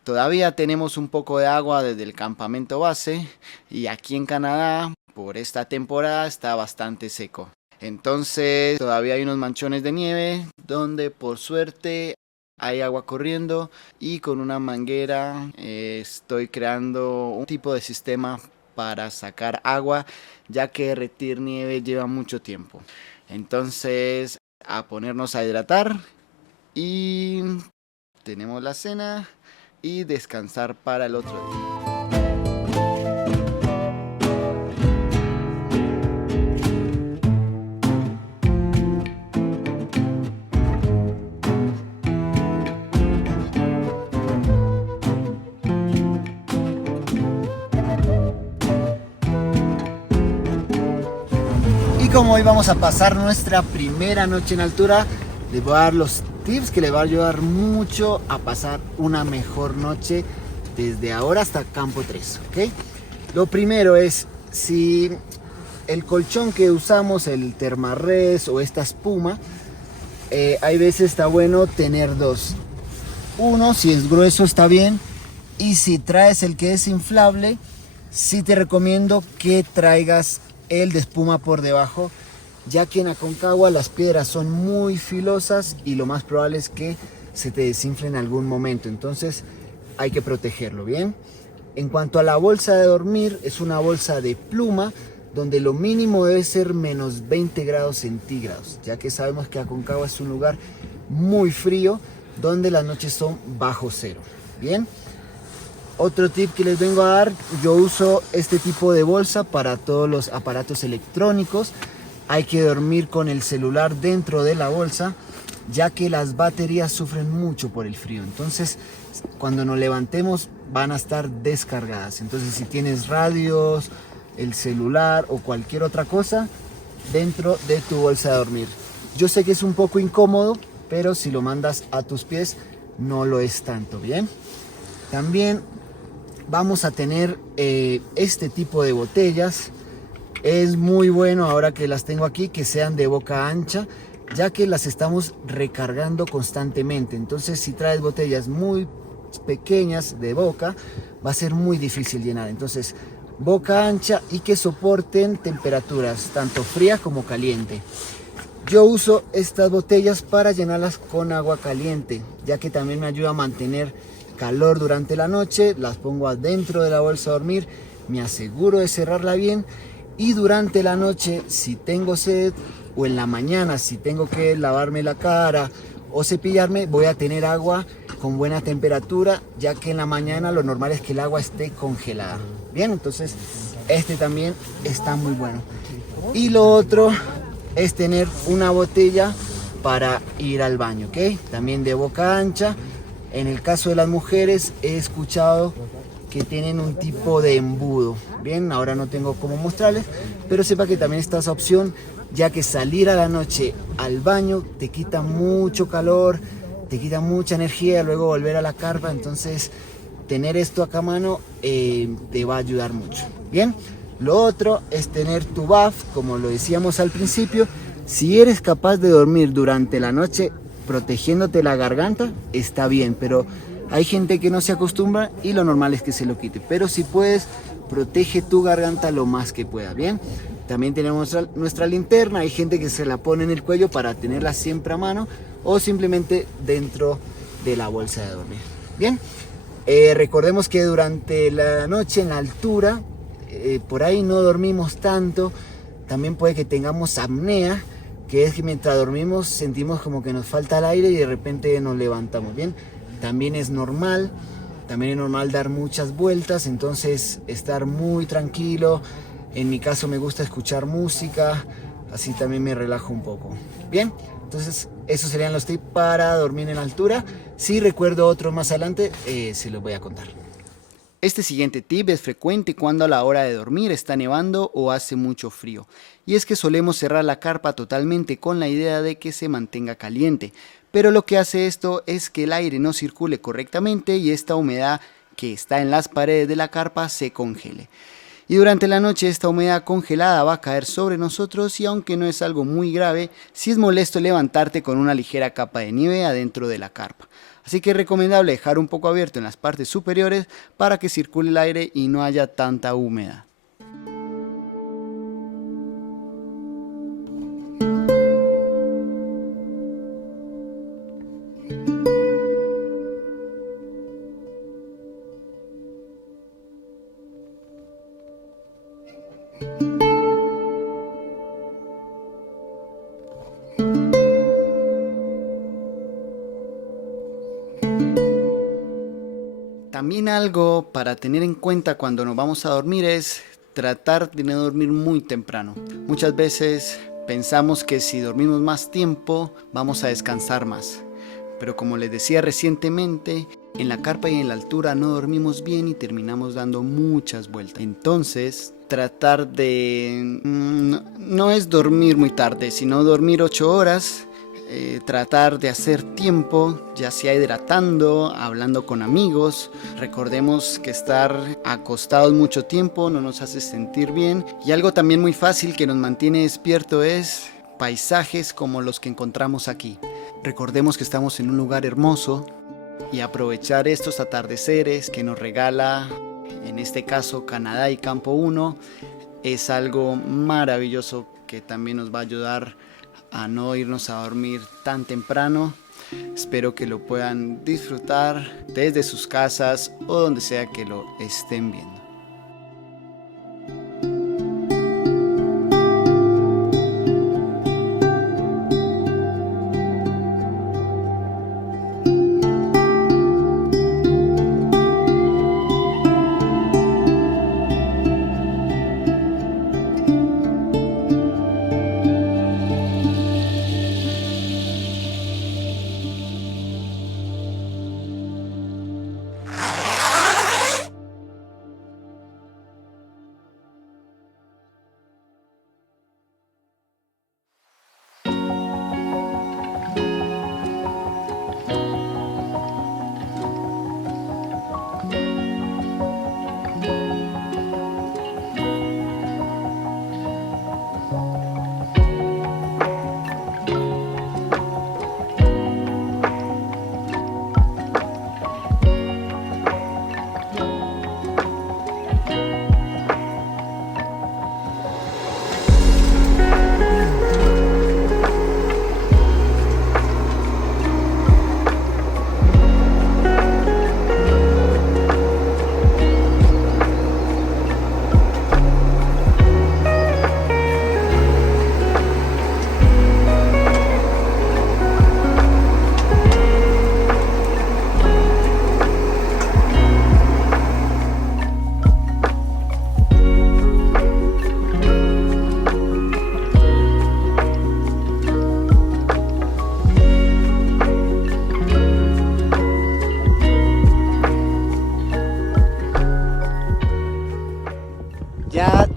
Todavía tenemos un poco de agua desde el campamento base y aquí en Canadá por esta temporada está bastante seco. Entonces todavía hay unos manchones de nieve donde por suerte hay agua corriendo y con una manguera estoy creando un tipo de sistema para sacar agua ya que derretir nieve lleva mucho tiempo. Entonces a ponernos a hidratar y tenemos la cena y descansar para el otro día. Y como hoy vamos a pasar nuestra primera noche en altura, les voy a dar los tips que les va a ayudar mucho a pasar una mejor noche desde ahora hasta Campo 3, ¿ok? Lo primero es, si el colchón que usamos, el Thermarest o esta espuma, hay veces está bueno tener dos. Uno, si es grueso está bien, y si traes el que es inflable, sí te recomiendo que traigas el de espuma por debajo, ya que en Aconcagua las piedras son muy filosas y lo más probable es que se te desinfle en algún momento, entonces hay que protegerlo bien. En cuanto a la bolsa de dormir, es una bolsa de pluma donde lo mínimo debe ser menos 20 grados centígrados, ya que sabemos que Aconcagua es un lugar muy frío donde las noches son bajo cero. Bien, otro tip que les vengo a dar, yo uso este tipo de bolsa para todos los aparatos electrónicos. Hay que dormir con el celular dentro de la bolsa, ya que las baterías sufren mucho por el frío. Entonces, cuando nos levantemos van a estar descargadas. Entonces, si tienes radios, el celular o cualquier otra cosa dentro de tu bolsa de dormir. Yo sé que es un poco incómodo, pero si lo mandas a tus pies no lo es tanto, ¿bien? También vamos a tener este tipo de botellas. Es muy bueno ahora que las tengo aquí que sean de boca ancha. ya que las estamos recargando constantemente. Entonces si traes botellas muy pequeñas de boca, va a ser muy difícil llenar. Entonces boca ancha y que soporten temperaturas tanto fría como caliente. Yo uso estas botellas para llenarlas con agua caliente, ya que también me ayuda a mantener calor durante la noche. Las pongo adentro de la bolsa a dormir, me aseguro de cerrarla bien, y durante la noche, si tengo sed, o en la mañana si tengo que lavarme la cara o cepillarme, voy a tener agua con buena temperatura, ya que en la mañana lo normal es que el agua esté congelada. Bien, entonces este también está muy bueno. Y lo otro es tener una botella para ir al baño, ¿ok? También de boca ancha. En el caso de las mujeres he escuchado que tienen un tipo de embudo. Bien, ahora no tengo cómo mostrarles, pero sepa que también está esa opción, ya que salir a la noche al baño te quita mucho calor, te quita mucha energía, luego volver a la carpa. Entonces tener esto acá a mano te va a ayudar mucho. Bien, lo otro es tener tu buff, como lo decíamos al principio. Si eres capaz de dormir durante la noche protegiéndote la garganta, está bien, pero hay gente que no se acostumbra y lo normal es que se lo quite. Pero si puedes, protege tu garganta lo más que puedas. Bien, también tenemos nuestra linterna. Hay gente que se la pone en el cuello para tenerla siempre a mano, o simplemente dentro de la bolsa de dormir. Bien, recordemos que durante la noche en la altura, por ahí no dormimos tanto. También puede que tengamos apnea, que es que mientras dormimos sentimos como que nos falta el aire y de repente nos levantamos. Bien, también es normal dar muchas vueltas, entonces estar muy tranquilo. En mi caso me gusta escuchar música, así también me relajo un poco. Bien, entonces esos serían los tips para dormir en altura. Si recuerdo otro más adelante, se los voy a contar. Este siguiente tip es frecuente cuando a la hora de dormir está nevando o hace mucho frío, y es que solemos cerrar la carpa totalmente con la idea de que se mantenga caliente, pero lo que hace esto es que el aire no circule correctamente y esta humedad que está en las paredes de la carpa se congele. Y durante la noche esta humedad congelada va a caer sobre nosotros, y aunque no es algo muy grave, sí es molesto levantarte con una ligera capa de nieve adentro de la carpa. Así que es recomendable dejar un poco abierto en las partes superiores para que circule el aire y no haya tanta humedad. También algo para tener en cuenta cuando nos vamos a dormir es tratar de no dormir muy temprano. Muchas veces pensamos que si dormimos más tiempo vamos a descansar más. Pero como les decía recientemente, en la carpa y en la altura no dormimos bien y terminamos dando muchas vueltas. Entonces, tratar de... no es dormir muy tarde, sino dormir 8 horas. Tratar de hacer tiempo, ya sea hidratando, hablando con amigos. Recordemos que estar acostados mucho tiempo no nos hace sentir bien. Y algo también muy fácil que nos mantiene despierto es paisajes como los que encontramos aquí. Recordemos que estamos en un lugar hermoso, y aprovechar estos atardeceres que nos regala, en este caso Canadá y Campo 1, es algo maravilloso que también nos va a ayudar a no irnos a dormir tan temprano. Espero que lo puedan disfrutar desde sus casas o donde sea que lo estén viendo.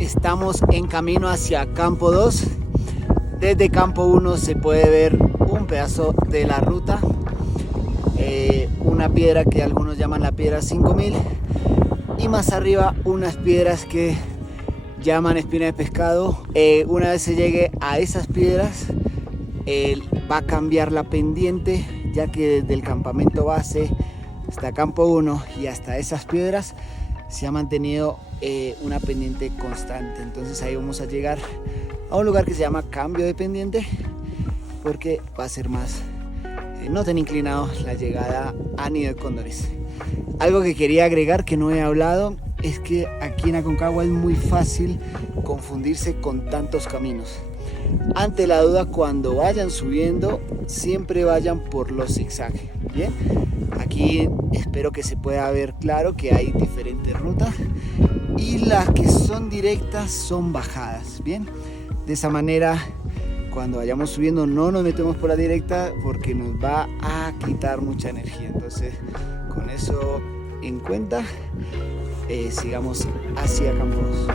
Estamos en camino hacia Campo 2. Desde Campo 1 se puede ver un pedazo de la ruta, una piedra que algunos llaman la piedra 5000, y más arriba unas piedras que llaman espina de pescado. Una vez se llegue a esas piedras, va a cambiar la pendiente, ya que desde el campamento base hasta Campo 1 y hasta esas piedras se ha mantenido una pendiente constante. Entonces ahí vamos a llegar a un lugar que se llama cambio de pendiente, porque va a ser más no tan inclinado la llegada a Nido de Cóndores. Algo que quería agregar que no he hablado es que aquí en Aconcagua es muy fácil confundirse con tantos caminos. Ante la duda, cuando vayan subiendo, siempre vayan por los zigzags. Bien, aquí espero que se pueda ver claro que hay diferentes rutas y las que son directas son bajadas. Bien, de esa manera, cuando vayamos subiendo no nos metemos por la directa porque nos va a quitar mucha energía. Entonces, con eso en cuenta, sigamos hacia Campo 2.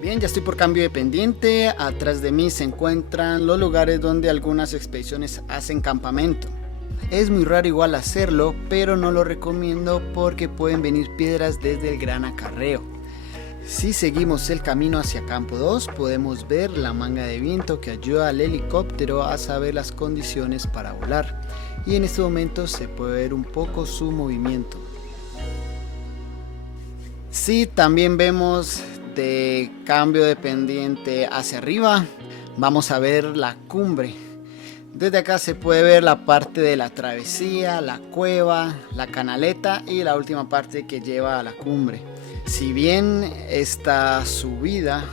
Bien, ya estoy por cambio de pendiente. Atrás de mí se encuentran los lugares donde algunas expediciones hacen campamento. Es muy raro igual hacerlo, pero no lo recomiendo porque pueden venir piedras desde el Gran Acarreo. Si seguimos el camino hacia Campo 2, podemos ver la manga de viento que ayuda al helicóptero a saber las condiciones para volar, y en este momento se puede ver un poco su movimiento. Sí, también vemos de cambio de pendiente hacia arriba, vamos a ver la cumbre. Desde acá se puede ver la parte de la travesía, la cueva, la canaleta y la última parte que lleva a la cumbre. Si bien esta subida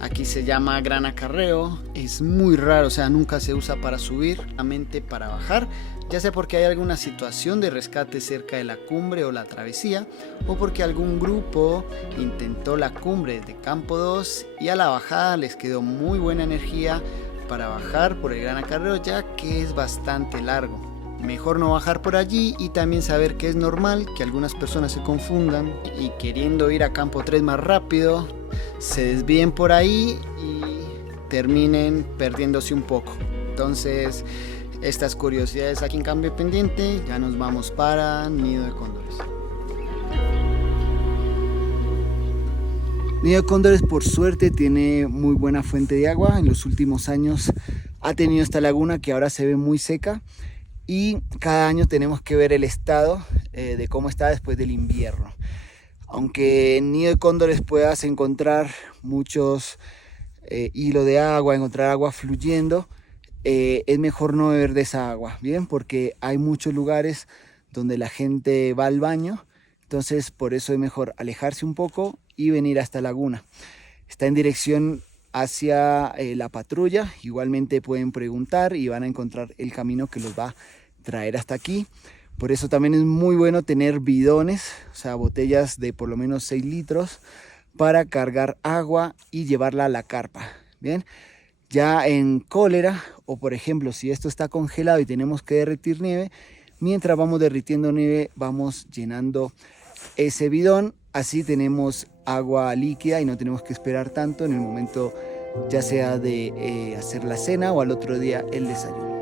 aquí se llama Gran Acarreo, es muy raro, o sea, nunca se usa para subir, solamente para bajar, ya sea porque hay alguna situación de rescate cerca de la cumbre o la travesía, o porque algún grupo intentó la cumbre de Campo 2 y a la bajada les quedó muy buena energía para bajar por el Gran Acarreo, ya que es bastante largo. Mejor no bajar por allí, y también saber que es normal que algunas personas se confundan y queriendo ir a Campo 3 más rápido se desvíen por ahí y terminen perdiéndose un poco. Entonces, estas curiosidades aquí en cambio de pendiente. Ya nos vamos para Nido de Cóndores. Nido de Cóndores, por suerte, tiene muy buena fuente de agua. En los últimos años ha tenido esta laguna que ahora se ve muy seca, y cada año tenemos que ver el estado de cómo está después del invierno. Aunque en Nido de Cóndores puedas encontrar muchos hilos de agua, encontrar agua fluyendo, es mejor no beber de esa agua, bien, porque hay muchos lugares donde la gente va al baño. Entonces, por eso es mejor alejarse un poco y venir a esta laguna. Está en dirección hacia la patrulla. Igualmente pueden preguntar y van a encontrar el camino que los va a traer hasta aquí. Por eso también es muy bueno tener bidones, o sea, botellas de por lo menos 6 litros para cargar agua y llevarla a la carpa. Bien, ya en cólera, o por ejemplo si esto está congelado y tenemos que derretir nieve, mientras vamos derritiendo nieve vamos llenando ese bidón. Así tenemos agua líquida y no tenemos que esperar tanto en el momento, ya sea de hacer la cena o al otro día el desayuno.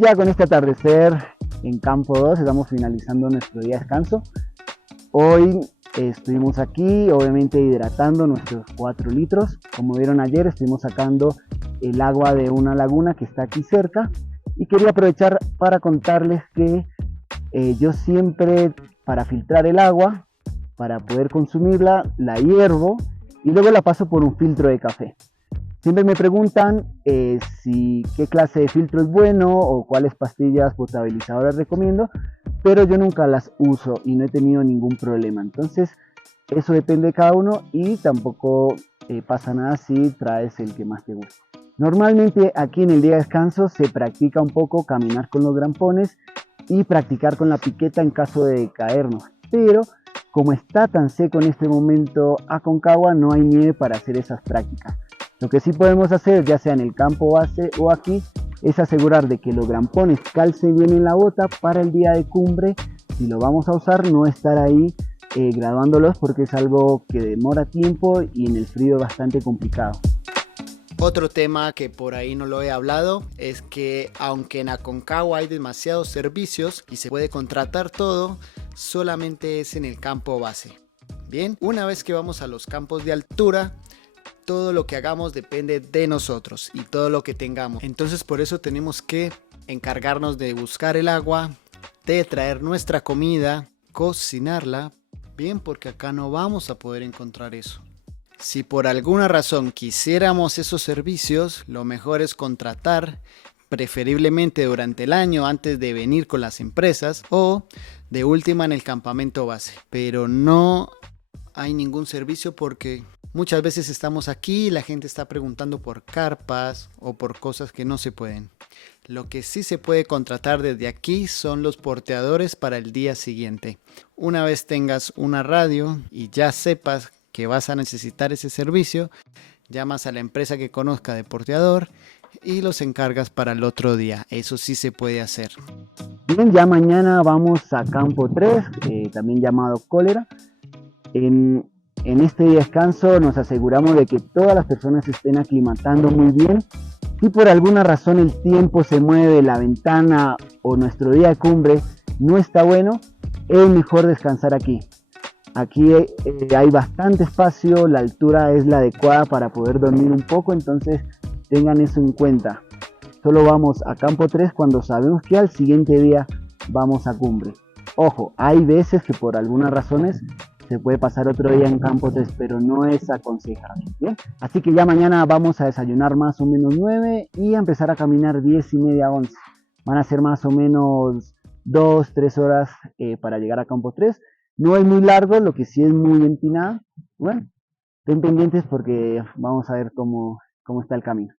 ya con este atardecer en Campo 2 estamos finalizando nuestro día de descanso. Hoy estuvimos aquí, obviamente hidratando nuestros 4 litros. Como vieron ayer, estuvimos sacando el agua de una laguna que está aquí cerca. Y quería aprovechar para contarles que yo siempre, para filtrar el agua, para poder consumirla, la hiervo y luego la paso por un filtro de café. Siempre me preguntan qué clase de filtro es bueno o cuáles pastillas potabilizadoras recomiendo, pero yo nunca las uso y no he tenido ningún problema. Entonces, eso depende de cada uno y tampoco pasa nada si traes el que más te gusta. Normalmente aquí en el día de descanso se practica un poco caminar con los grampones y practicar con la piqueta en caso de caernos, pero como está tan seco en este momento Aconcagua, no hay nieve para hacer esas prácticas. Lo que sí podemos hacer, ya sea en el campo base o aquí, es asegurar de que los grampones calcen bien en la bota para el día de cumbre. Si lo vamos a usar, no estar ahí graduándolos porque es algo que demora tiempo y en el frío es bastante complicado. Otro tema que por ahí no lo he hablado es que aunque en Aconcagua hay demasiados servicios y se puede contratar todo, solamente es en el campo base. Bien, una vez que vamos a los campos de altura, todo lo que hagamos depende de nosotros y todo lo que tengamos. Entonces por eso tenemos que encargarnos de buscar el agua, de traer nuestra comida, cocinarla, bien, porque acá no vamos a poder encontrar eso. Si por alguna razón quisiéramos esos servicios, lo mejor es contratar, preferiblemente durante el año antes de venir con las empresas o de última en el campamento base. Pero no hay ningún servicio porque muchas veces estamos aquí y la gente está preguntando por carpas o por cosas que no se pueden. Lo que sí se puede contratar desde aquí son los porteadores para el día siguiente. Una vez tengas una radio y ya sepas que vas a necesitar ese servicio, llamas a la empresa que conozca de porteador y los encargas para el otro día. Eso sí se puede hacer. Bien, ya mañana vamos a Campo 3, también llamado Cólera. En este día de descanso nos aseguramos de que todas las personas se estén aclimatando muy bien. Si por alguna razón el tiempo se mueve, la ventana o nuestro día de cumbre no está bueno, es mejor descansar aquí. Aquí hay bastante espacio, la altura es la adecuada para poder dormir un poco, entonces tengan eso en cuenta. Solo vamos a Campo 3 cuando sabemos que al siguiente día vamos a cumbre. Ojo, hay veces que por algunas razones se puede pasar otro día en Campo 3, pero no es aconsejable, ¿bien? Así que ya mañana vamos a desayunar más o menos 9 y a empezar a caminar 10 y media, 11. Van a ser más o menos 2-3 horas para llegar a Campo 3. No es muy largo, lo que sí es muy empinado. Bueno, estén pendientes porque vamos a ver cómo está el camino.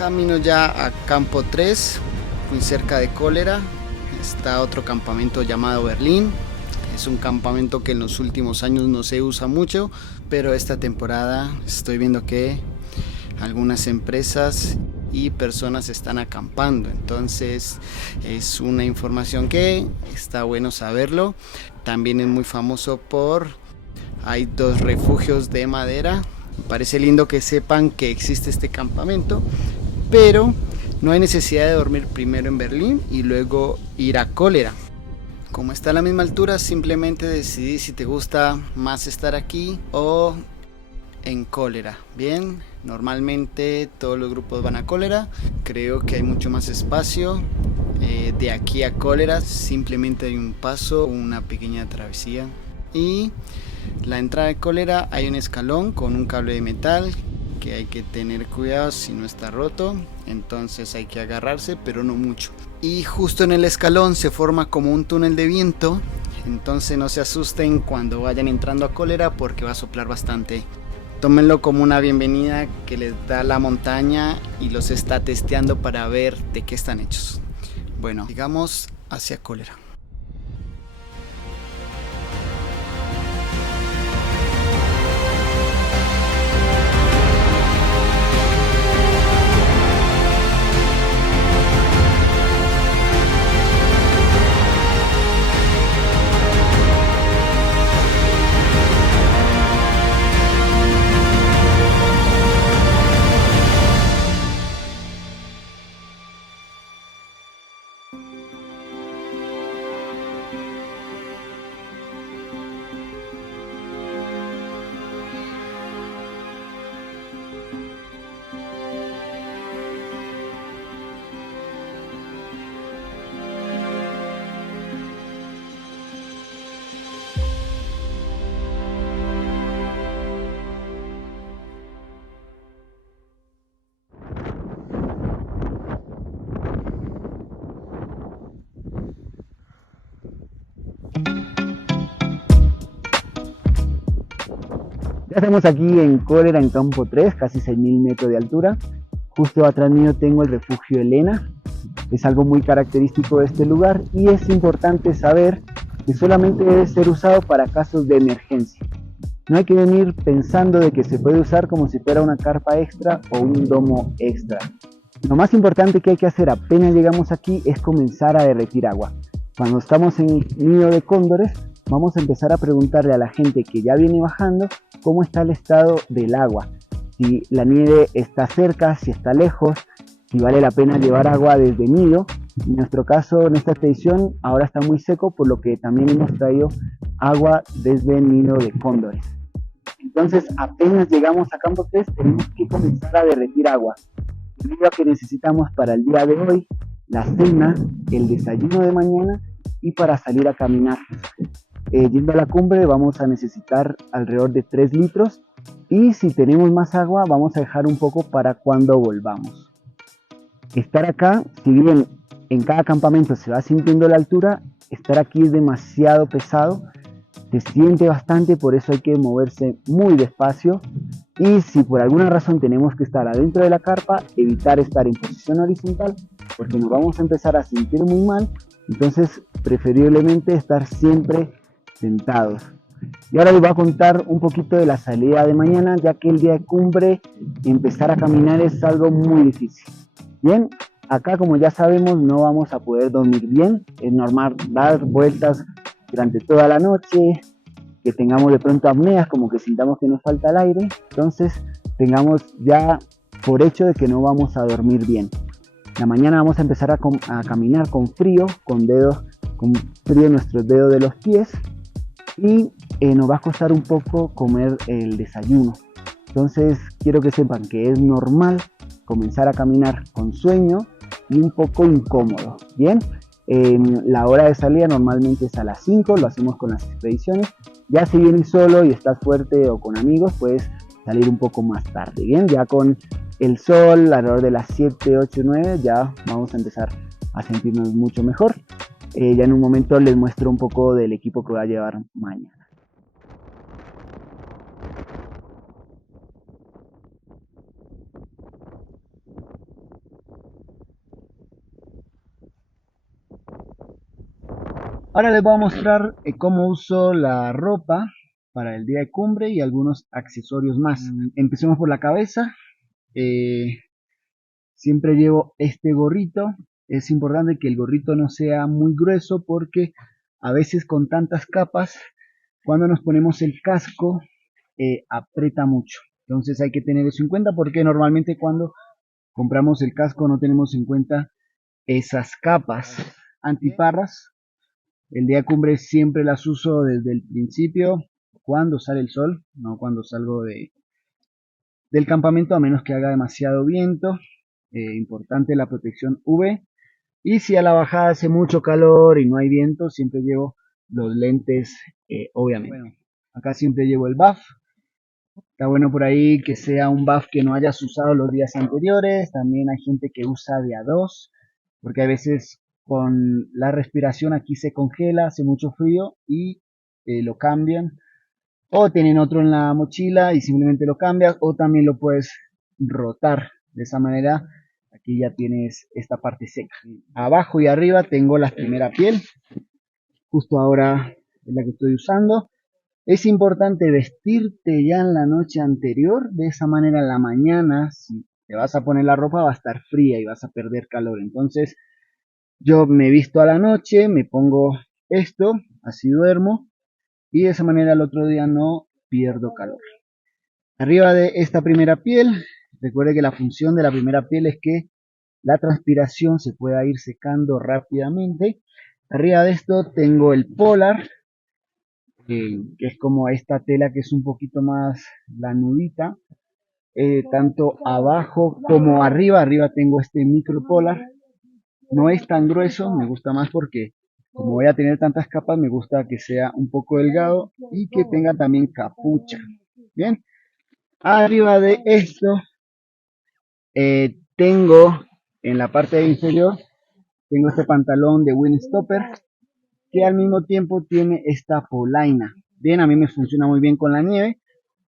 Camino ya a Campo 3, muy cerca de Cólera. Está otro campamento llamado Berlín. Es un campamento que en los últimos años no se usa mucho, pero esta temporada estoy viendo que algunas empresas y personas están acampando, entonces es una información que está bueno saberlo. También es muy famoso hay 2 refugios de madera. Parece lindo que sepan que existe este campamento, pero no hay necesidad de dormir primero en Berlín y luego ir a Cólera. Como está a la misma altura, simplemente decidí si te gusta más estar aquí o en Cólera. Bien, normalmente todos los grupos van a Cólera. Creo que hay mucho más espacio. De aquí a Cólera simplemente hay un paso, una pequeña travesía. Y la entrada de Cólera hay un escalón con un cable de metal que hay que tener cuidado si no está roto, entonces hay que agarrarse, pero no mucho. Y justo en el escalón se forma como un túnel de viento, entonces no se asusten cuando vayan entrando a Cólera porque va a soplar bastante. Tómenlo como una bienvenida que les da la montaña y los está testeando para ver de qué están hechos. Bueno, sigamos hacia Cólera. Ya estamos aquí en Cólera, en Campo 3, casi 6.000 metros de altura. Justo atrás mío tengo el refugio Elena. Es algo muy característico de este lugar y es importante saber que solamente debe ser usado para casos de emergencia. No hay que venir pensando de que se puede usar como si fuera una carpa extra o un domo extra. Lo más importante que hay que hacer apenas llegamos aquí es comenzar a derretir agua. Cuando estamos en el nido de cóndores, vamos a empezar a preguntarle a la gente que ya viene bajando cómo está el estado del agua, si la nieve está cerca, si está lejos, si vale la pena llevar agua desde nido. En nuestro caso, en esta expedición, ahora está muy seco, por lo que también hemos traído agua desde el nido de cóndores. Entonces, apenas llegamos a Campo 3, tenemos que comenzar a derretir agua, debido a que necesitamos para el día de hoy la cena, el desayuno de mañana y para salir a caminar. Yendo a la cumbre vamos a necesitar alrededor de 3 litros y si tenemos más agua vamos a dejar un poco para cuando volvamos. Estar acá, si bien en cada campamento se va sintiendo la altura, estar aquí es demasiado pesado, se siente bastante, por eso hay que moverse muy despacio y si por alguna razón tenemos que estar adentro de la carpa, evitar estar en posición horizontal porque nos vamos a empezar a sentir muy mal, entonces preferiblemente estar siempre sentados. Y ahora les voy a contar un poquito de la salida de mañana, ya que el día de cumbre empezar a caminar es algo muy difícil. Bien, acá como ya sabemos no vamos a poder dormir bien, es normal dar vueltas durante toda la noche, que tengamos de pronto apneas, como que sintamos que nos falta el aire, entonces tengamos ya por hecho de que no vamos a dormir bien. La mañana vamos a empezar a caminar con frío, con frío en nuestros dedos de los pies y nos va a costar un poco comer el desayuno. Entonces quiero que sepan que es normal comenzar a caminar con sueño y un poco incómodo. Bien, la hora de salida normalmente es a las 5, lo hacemos con las expediciones. Ya si vienes solo y estás fuerte o con amigos, puedes salir un poco más tarde. Bien, ya con el sol alrededor de las 7, 8, 9 ya vamos a empezar a sentirnos mucho mejor. Ya en un momento les muestro un poco del equipo que voy a llevar mañana. Ahora les voy a mostrar cómo uso la ropa para el día de cumbre y algunos accesorios más. Empecemos por la cabeza. Eh, Siempre llevo este gorrito. Es importante que el gorrito no sea muy grueso porque a veces con tantas capas, cuando nos ponemos el casco, aprieta mucho. Entonces hay que tener eso en cuenta porque normalmente cuando compramos el casco no tenemos en cuenta esas capas antiparras. El día de cumbre siempre las uso desde el principio, cuando sale el sol, no cuando salgo del campamento, a menos que haga demasiado viento. Importante la protección UV. Y si a la bajada hace mucho calor y no hay viento, siempre llevo los lentes, obviamente. Bueno, acá siempre llevo el buff. Está bueno por ahí que sea un buff que no hayas usado los días anteriores. También hay gente que usa de a dos, porque a veces con la respiración aquí se congela, hace mucho frío y lo cambian. O tienen otro en la mochila y simplemente lo cambias, o también lo puedes rotar. De esa manera, aquí ya tienes esta parte seca. Abajo y arriba tengo la primera piel. Justo ahora es la que estoy usando. Es importante vestirte ya en la noche anterior, de esa manera en la mañana, si te vas a poner la ropa va a estar fría y vas a perder calor. Entonces yo me visto a la noche, me pongo esto, así duermo y de esa manera el otro día no pierdo calor. Arriba de esta primera piel, recuerde que la función de la primera piel es que la transpiración se pueda ir secando rápidamente. Arriba de esto tengo el polar, que es como esta tela que es un poquito más lanudita, tanto abajo como arriba. Arriba tengo este micropolar, no es tan grueso, me gusta más porque como voy a tener tantas capas, me gusta que sea un poco delgado y que tenga también capucha. Bien, arriba de esto tengo en la parte inferior, tengo este pantalón de Windstopper que al mismo tiempo tiene esta polaina. Bien, a mí me funciona muy bien con la nieve.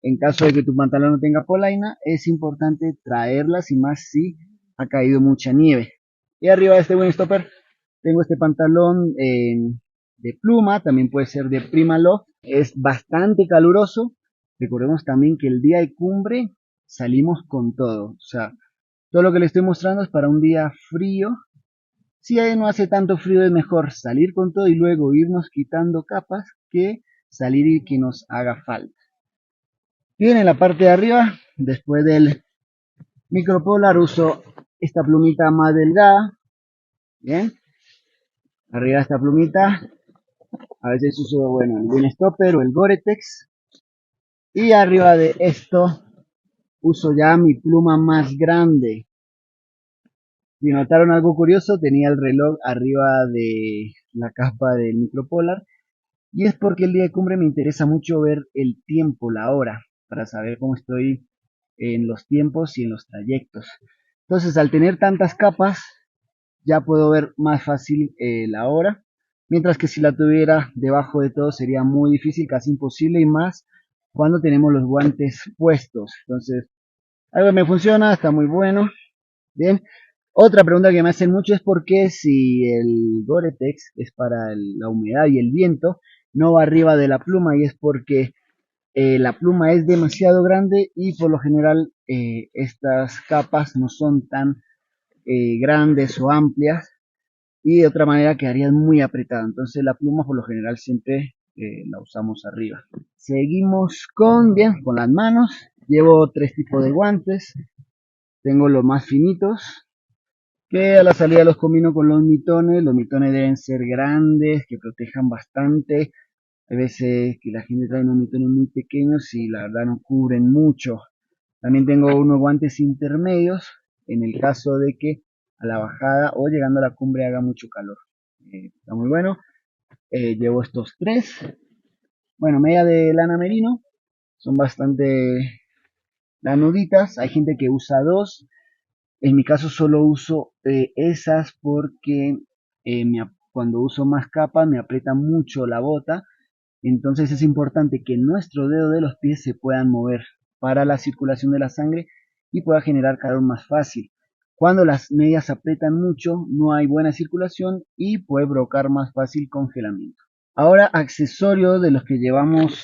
En caso de que tu pantalón no tenga polaina, es importante traerlas y más si ha caído mucha nieve. Y arriba de este Windstopper tengo este pantalón de pluma, también puede ser de Primaloft. Es bastante caluroso. Recordemos también que el día de cumbre salimos con todo. O sea, todo lo que le estoy mostrando es para un día frío. Si ahí no hace tanto frío, es mejor salir con todo y luego irnos quitando capas que salir y que nos haga falta. Bien, en la parte de arriba, después del micropolar, uso esta plumita más delgada. Bien, arriba de esta plumita, a veces uso, bueno, el Windstopper o el Gore-Tex. Y arriba de esto, uso ya mi pluma más grande. Si notaron algo curioso, tenía el reloj arriba de la capa del micropolar. Y es porque el día de cumbre me interesa mucho ver el tiempo, la hora, para saber cómo estoy en los tiempos y en los trayectos. Entonces, al tener tantas capas, ya puedo ver más fácil la hora. Mientras que si la tuviera debajo de todo sería muy difícil, casi imposible, y más cuando tenemos los guantes puestos. Entonces, algo me funciona, está muy bueno. Bien. Otra pregunta que me hacen mucho es por qué si el Gore-Tex es para la humedad y el viento, no va arriba de la pluma, y es porque la pluma es demasiado grande y por lo general estas capas no son tan grandes o amplias y de otra manera quedaría muy apretada. Entonces la pluma por lo general siempre la usamos arriba. Seguimos con las manos. Llevo tres tipos de guantes. Tengo los más finitos, que a la salida los combino con los mitones. Los mitones deben ser grandes, que protejan bastante. Hay veces que la gente trae unos mitones muy pequeños y la verdad no cubren mucho. También tengo unos guantes intermedios en el caso de que a la bajada o llegando a la cumbre haga mucho calor. Está muy bueno. Llevo estos tres. Bueno, media de lana merino. Son bastante lanuditas. Hay gente que usa dos. En mi caso solo uso esas porque cuando uso más capas me aprieta mucho la bota. Entonces es importante que nuestro dedo de los pies se puedan mover para la circulación de la sangre y pueda generar calor más fácil. Cuando las medias aprietan mucho, no hay buena circulación y puede provocar más fácil congelamiento. Ahora, accesorios de los que llevamos,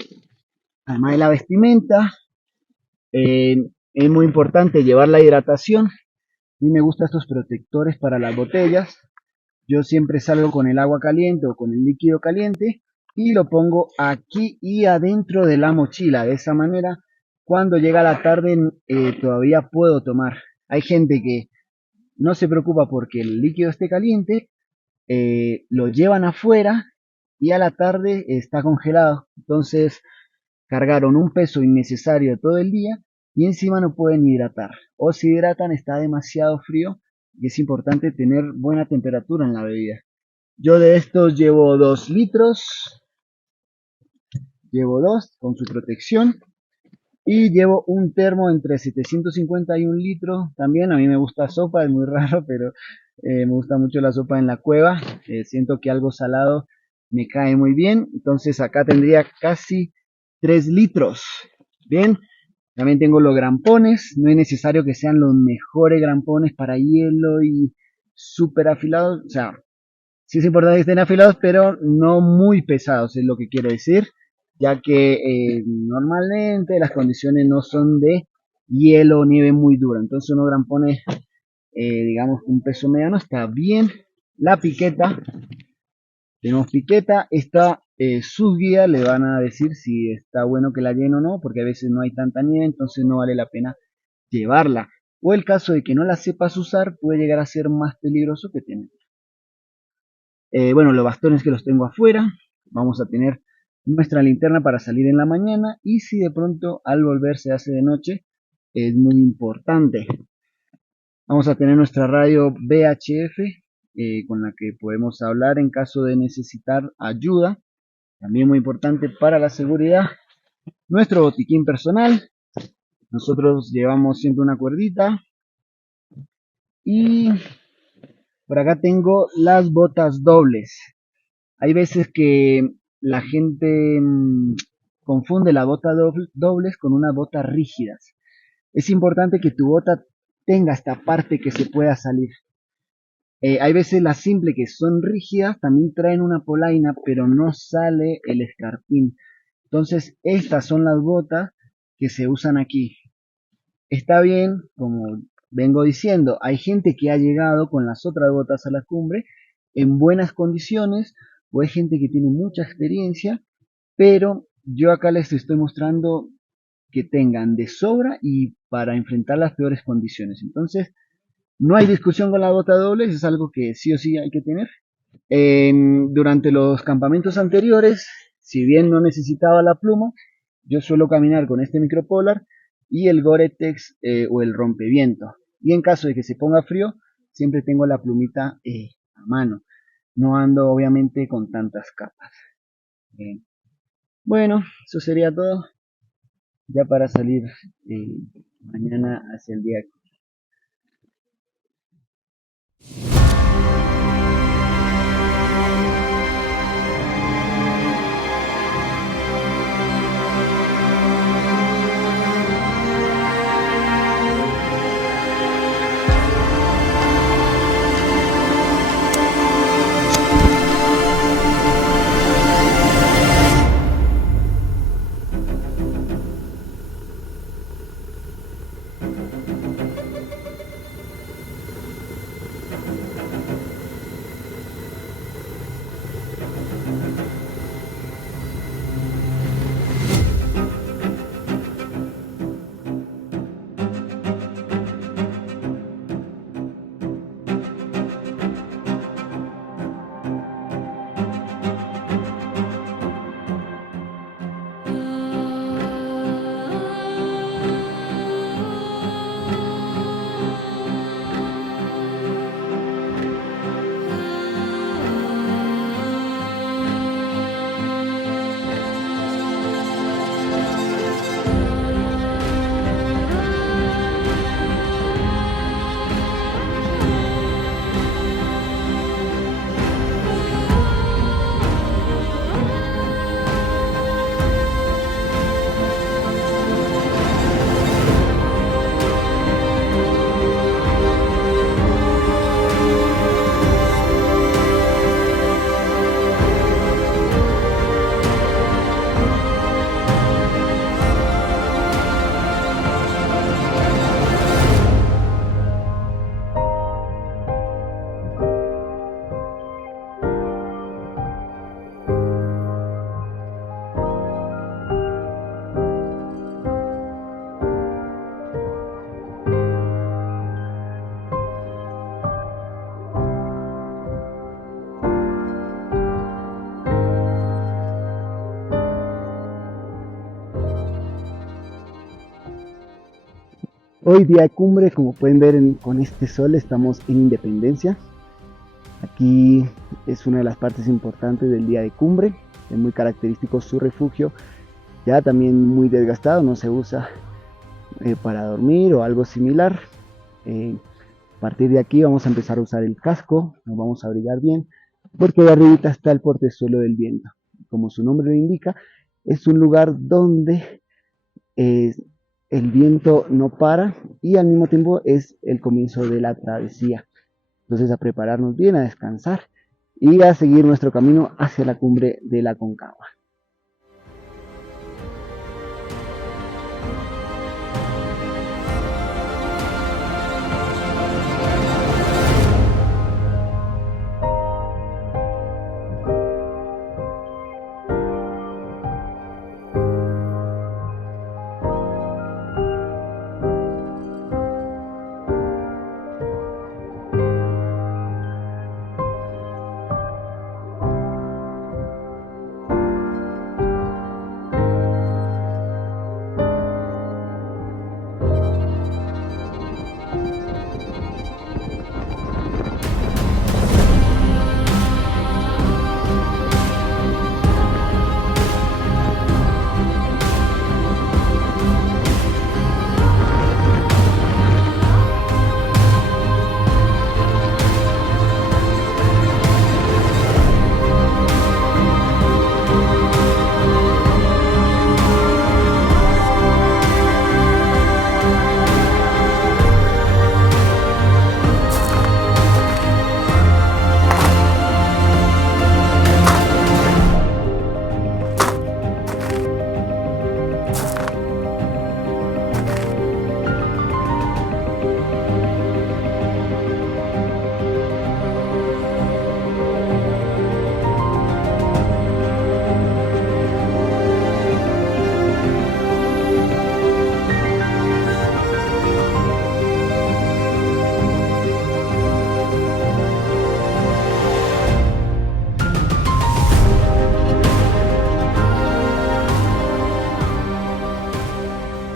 además de la vestimenta, es muy importante llevar la hidratación. A mí me gustan estos protectores para las botellas. Yo siempre salgo con el agua caliente o con el líquido caliente y lo pongo aquí y adentro de la mochila. De esa manera, cuando llega la tarde, todavía puedo tomar. Hay gente que no se preocupa porque el líquido esté caliente, lo llevan afuera y a la tarde está congelado. Entonces cargaron un peso innecesario todo el día y encima no pueden hidratar. O si hidratan está demasiado frío y es importante tener buena temperatura en la bebida. Yo de estos llevo 2 litros, llevo 2 con su protección. Y llevo un termo entre 750 y 1 litro. También a mí me gusta sopa, es muy raro, pero me gusta mucho la sopa en la cueva. Siento que algo salado me cae muy bien. Entonces acá tendría casi 3 litros. Bien, también tengo los grampones. No es necesario que sean los mejores grampones para hielo y súper afilados. O sea, sí es importante que estén afilados, pero no muy pesados, es lo que quiero decir, ya que normalmente las condiciones no son de hielo o nieve muy dura. Entonces unos grampones, digamos, un peso mediano está bien. La piqueta, tenemos piqueta, esta su guía le van a decir si está bueno que la llene o no, porque a veces no hay tanta nieve, entonces no vale la pena llevarla. O el caso de que no la sepas usar, puede llegar a ser más peligroso que tener. Bueno, los bastones que los tengo afuera. Vamos a tener nuestra linterna para salir en la mañana y si de pronto al volver se hace de noche, es muy importante. Vamos a tener nuestra radio VHF con la que podemos hablar en caso de necesitar ayuda. También muy importante para la seguridad. Nuestro botiquín personal. Nosotros llevamos siempre una cuerdita. Y por acá tengo las botas dobles. Hay veces que la gente confunde las botas dobles con unas botas rígidas. Es importante que tu bota tenga esta parte que se pueda salir. Hay veces las simples que son rígidas también traen una polaina, pero no sale el escarpín. Entonces estas son las botas que se usan aquí. Está bien, como vengo diciendo, hay gente que ha llegado con las otras botas a la cumbre en buenas condiciones, o hay gente que tiene mucha experiencia, pero yo acá les estoy mostrando que tengan de sobra y para enfrentar las peores condiciones. Entonces, no hay discusión con la bota doble, es algo que sí o sí hay que tener. Durante los campamentos anteriores, si bien no necesitaba la pluma, yo suelo caminar con este micropolar y el Gore-Tex o el rompeviento. Y en caso de que se ponga frío, siempre tengo la plumita a mano. No ando obviamente con tantas capas. Bueno, eso sería todo. Ya para salir mañana hacia el día. Hoy día de cumbre, como pueden ver con este sol, estamos en Independencia. Aquí es una de las partes importantes del día de cumbre. Es muy característico su refugio, ya también muy desgastado, no se usa para dormir o algo similar. A partir de aquí vamos a empezar a usar el casco, nos vamos a abrigar bien, porque de arribita está el portezuelo del viento. Como su nombre lo indica, es un lugar donde el viento no para y al mismo tiempo es el comienzo de la travesía. Entonces a prepararnos bien, a descansar y a seguir nuestro camino hacia la cumbre de la Aconcagua.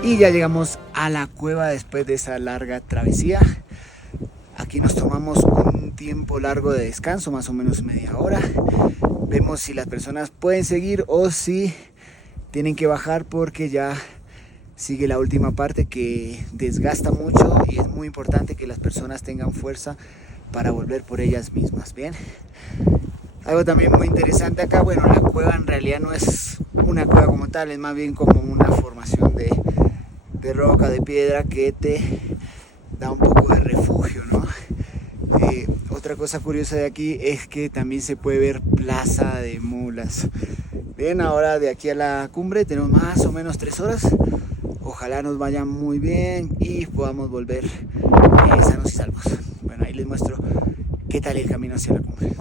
Y ya llegamos a la cueva después de esa larga travesía. Aquí nos tomamos un tiempo largo de descanso, más o menos media hora. Vemos si las personas pueden seguir o si tienen que bajar, porque ya sigue la última parte que desgasta mucho y es muy importante que las personas tengan fuerza para volver por ellas mismas. Bien. Algo también muy interesante acá, bueno, la cueva en realidad no es una cueva como tal, es más bien como una formación de roca, de piedra, que te da un poco de refugio, ¿no? Otra cosa curiosa de aquí es que también se puede ver plaza de mulas. Bien, ahora de aquí a la cumbre tenemos más o menos 3 horas. Ojalá nos vaya muy bien y podamos volver sanos y salvos. Bueno, ahí les muestro qué tal el camino hacia la cumbre.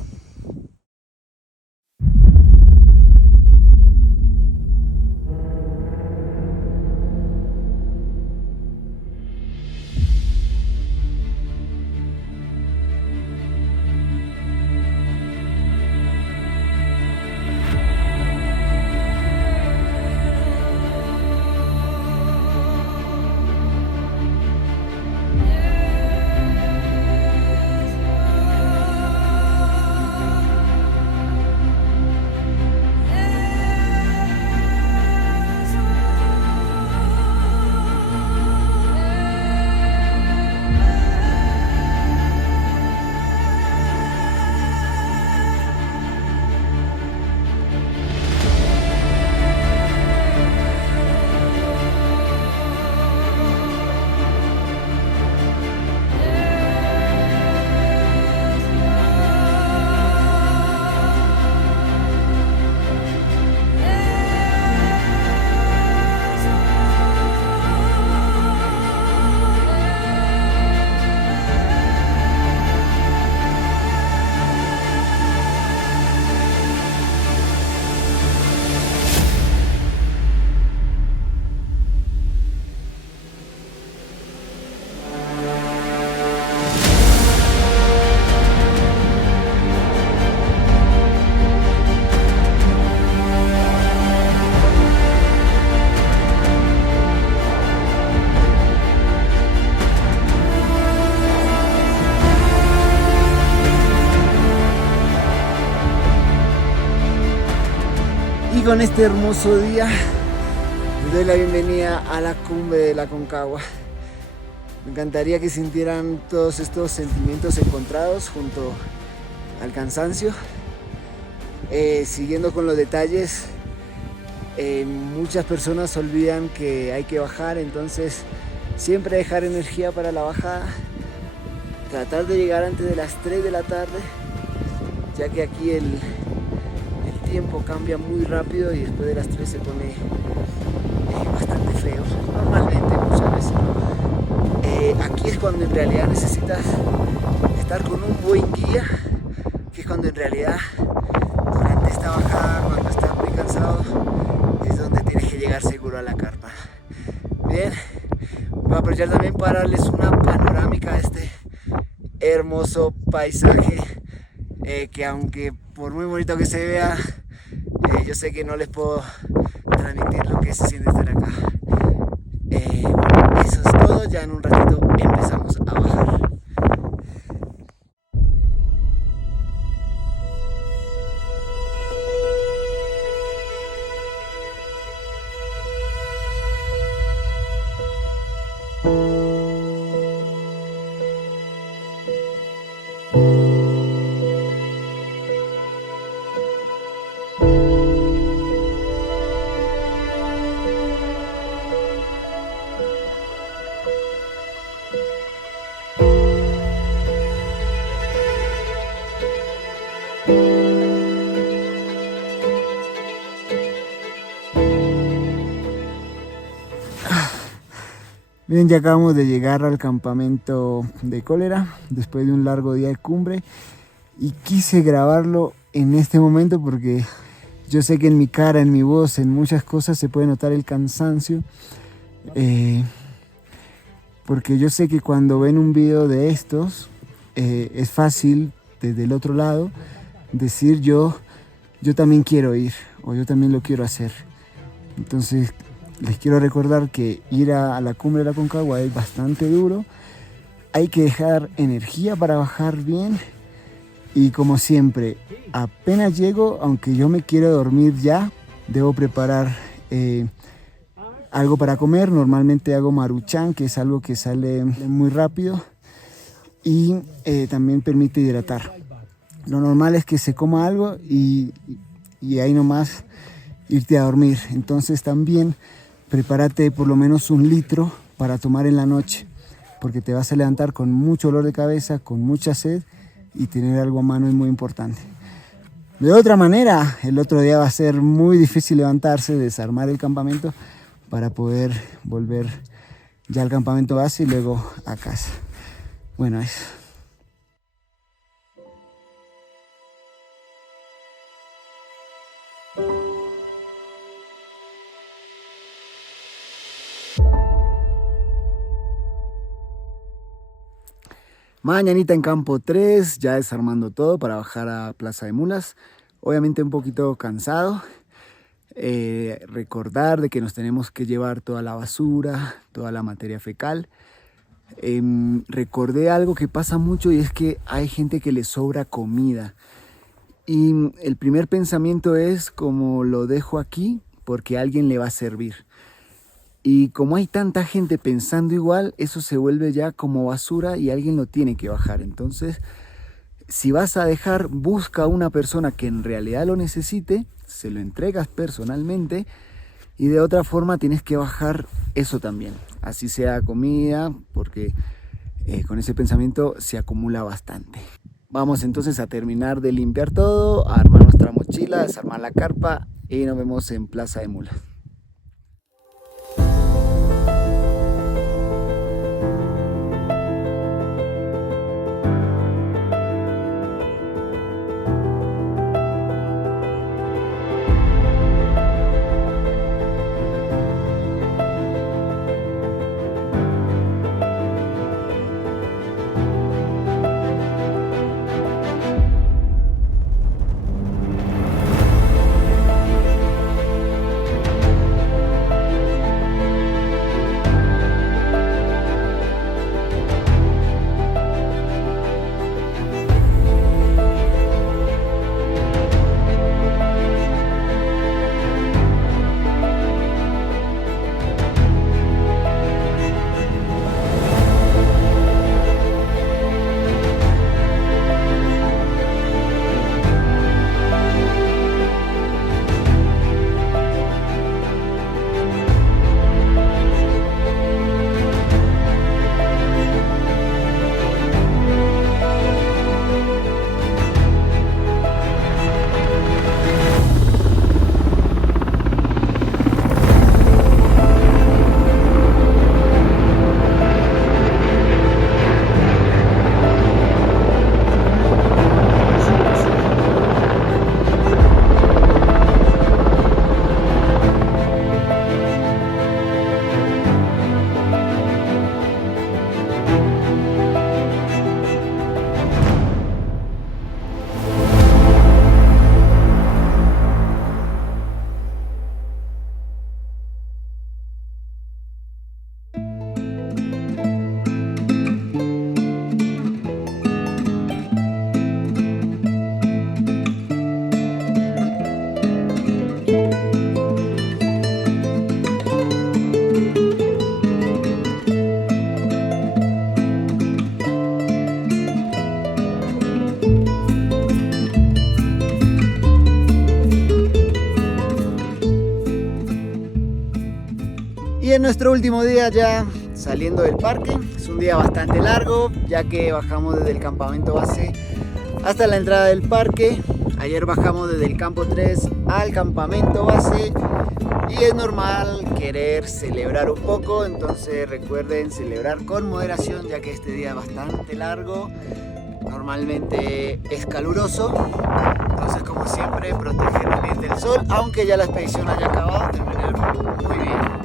Y con este hermoso día les doy la bienvenida a la cumbre de la Aconcagua. Me encantaría que sintieran todos estos sentimientos encontrados junto al cansancio. Siguiendo con los detalles, muchas personas olvidan que hay que bajar, entonces siempre dejar energía para la bajada. Tratar de llegar antes de las 3 de la tarde, ya que aquí el tiempo cambia muy rápido y después de las 3 se pone bastante feo, normalmente muchas veces. Aquí es cuando en realidad necesitas estar con un buen guía, que es cuando en realidad durante esta bajada, cuando estás muy cansado, es donde tienes que llegar seguro a la carpa. Bien, voy a aprovechar también para darles una panorámica de este hermoso paisaje, que aunque por muy bonito que se vea, yo sé que no les puedo transmitir lo que se siente estar acá. Bueno, eso es todo, ya en un ratito empezamos a bajar. Bien, ya acabamos de llegar al campamento de Cólera después de un largo día de cumbre y quise grabarlo en este momento porque yo sé que en mi cara, en mi voz, en muchas cosas se puede notar el cansancio, porque yo sé que cuando ven un video de estos es fácil desde el otro lado decir yo también quiero ir o yo también lo quiero hacer. Entonces les quiero recordar que ir a la cumbre de la Aconcagua es bastante duro. Hay que dejar energía para bajar bien. Y como siempre, apenas llego, aunque yo me quiero dormir ya, debo preparar algo para comer. Normalmente hago maruchan, que es algo que sale muy rápido. Y también permite hidratar. Lo normal es que se coma algo y ahí nomás irte a dormir. Entonces también prepárate por lo menos 1 litro para tomar en la noche, porque te vas a levantar con mucho dolor de cabeza, con mucha sed, y tener algo a mano es muy importante. De otra manera, el otro día va a ser muy difícil levantarse, desarmar el campamento para poder volver ya al campamento base y luego a casa. Bueno, eso. Mañanita en campo 3, ya desarmando todo para bajar a Plaza de Mulas. Obviamente un poquito cansado. Recordar de que nos tenemos que llevar toda la basura, toda la materia fecal. Recordé algo que pasa mucho y es que hay gente que le sobra comida. Y el primer pensamiento es como lo dejo aquí porque alguien le va a servir. Y como hay tanta gente pensando igual, eso se vuelve ya como basura y alguien lo tiene que bajar. Entonces, si vas a dejar, busca a una persona que en realidad lo necesite, se lo entregas personalmente y de otra forma tienes que bajar eso también. Así sea comida, porque con ese pensamiento se acumula bastante. Vamos entonces a terminar de limpiar todo, a armar nuestra mochila, desarmar la carpa y nos vemos en Plaza de Mulas. Y en nuestro último día ya saliendo del parque, es un día bastante largo ya que bajamos desde el campamento base hasta la entrada del parque. Ayer bajamos desde el campo 3 al campamento base y es normal querer celebrar un poco, entonces recuerden celebrar con moderación ya que este día es bastante largo, normalmente es caluroso, entonces como siempre proteger bien del sol, aunque ya la expedición haya acabado, terminar muy bien.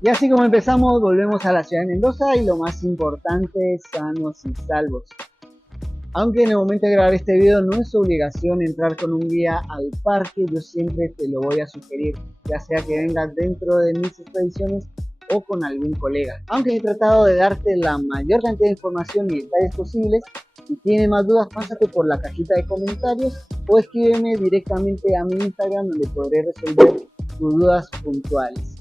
Y así como empezamos, volvemos a la ciudad de Mendoza y lo más importante, sanos y salvos. Aunque en el momento de grabar este video no es obligación entrar con un guía al parque, yo siempre te lo voy a sugerir, ya sea que vengas dentro de mis expediciones o con algún colega. Aunque he tratado de darte la mayor cantidad de información y detalles posibles, si tienes más dudas, pásate por la cajita de comentarios o escríbeme directamente a mi Instagram donde podré resolver tus dudas puntuales.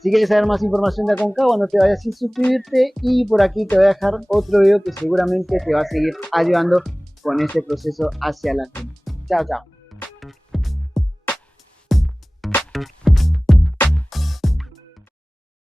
Si quieres saber más información de Aconcagua, no te vayas sin suscribirte, y por aquí te voy a dejar otro video que seguramente te va a seguir ayudando con este proceso hacia la cumbre. Chao, chao.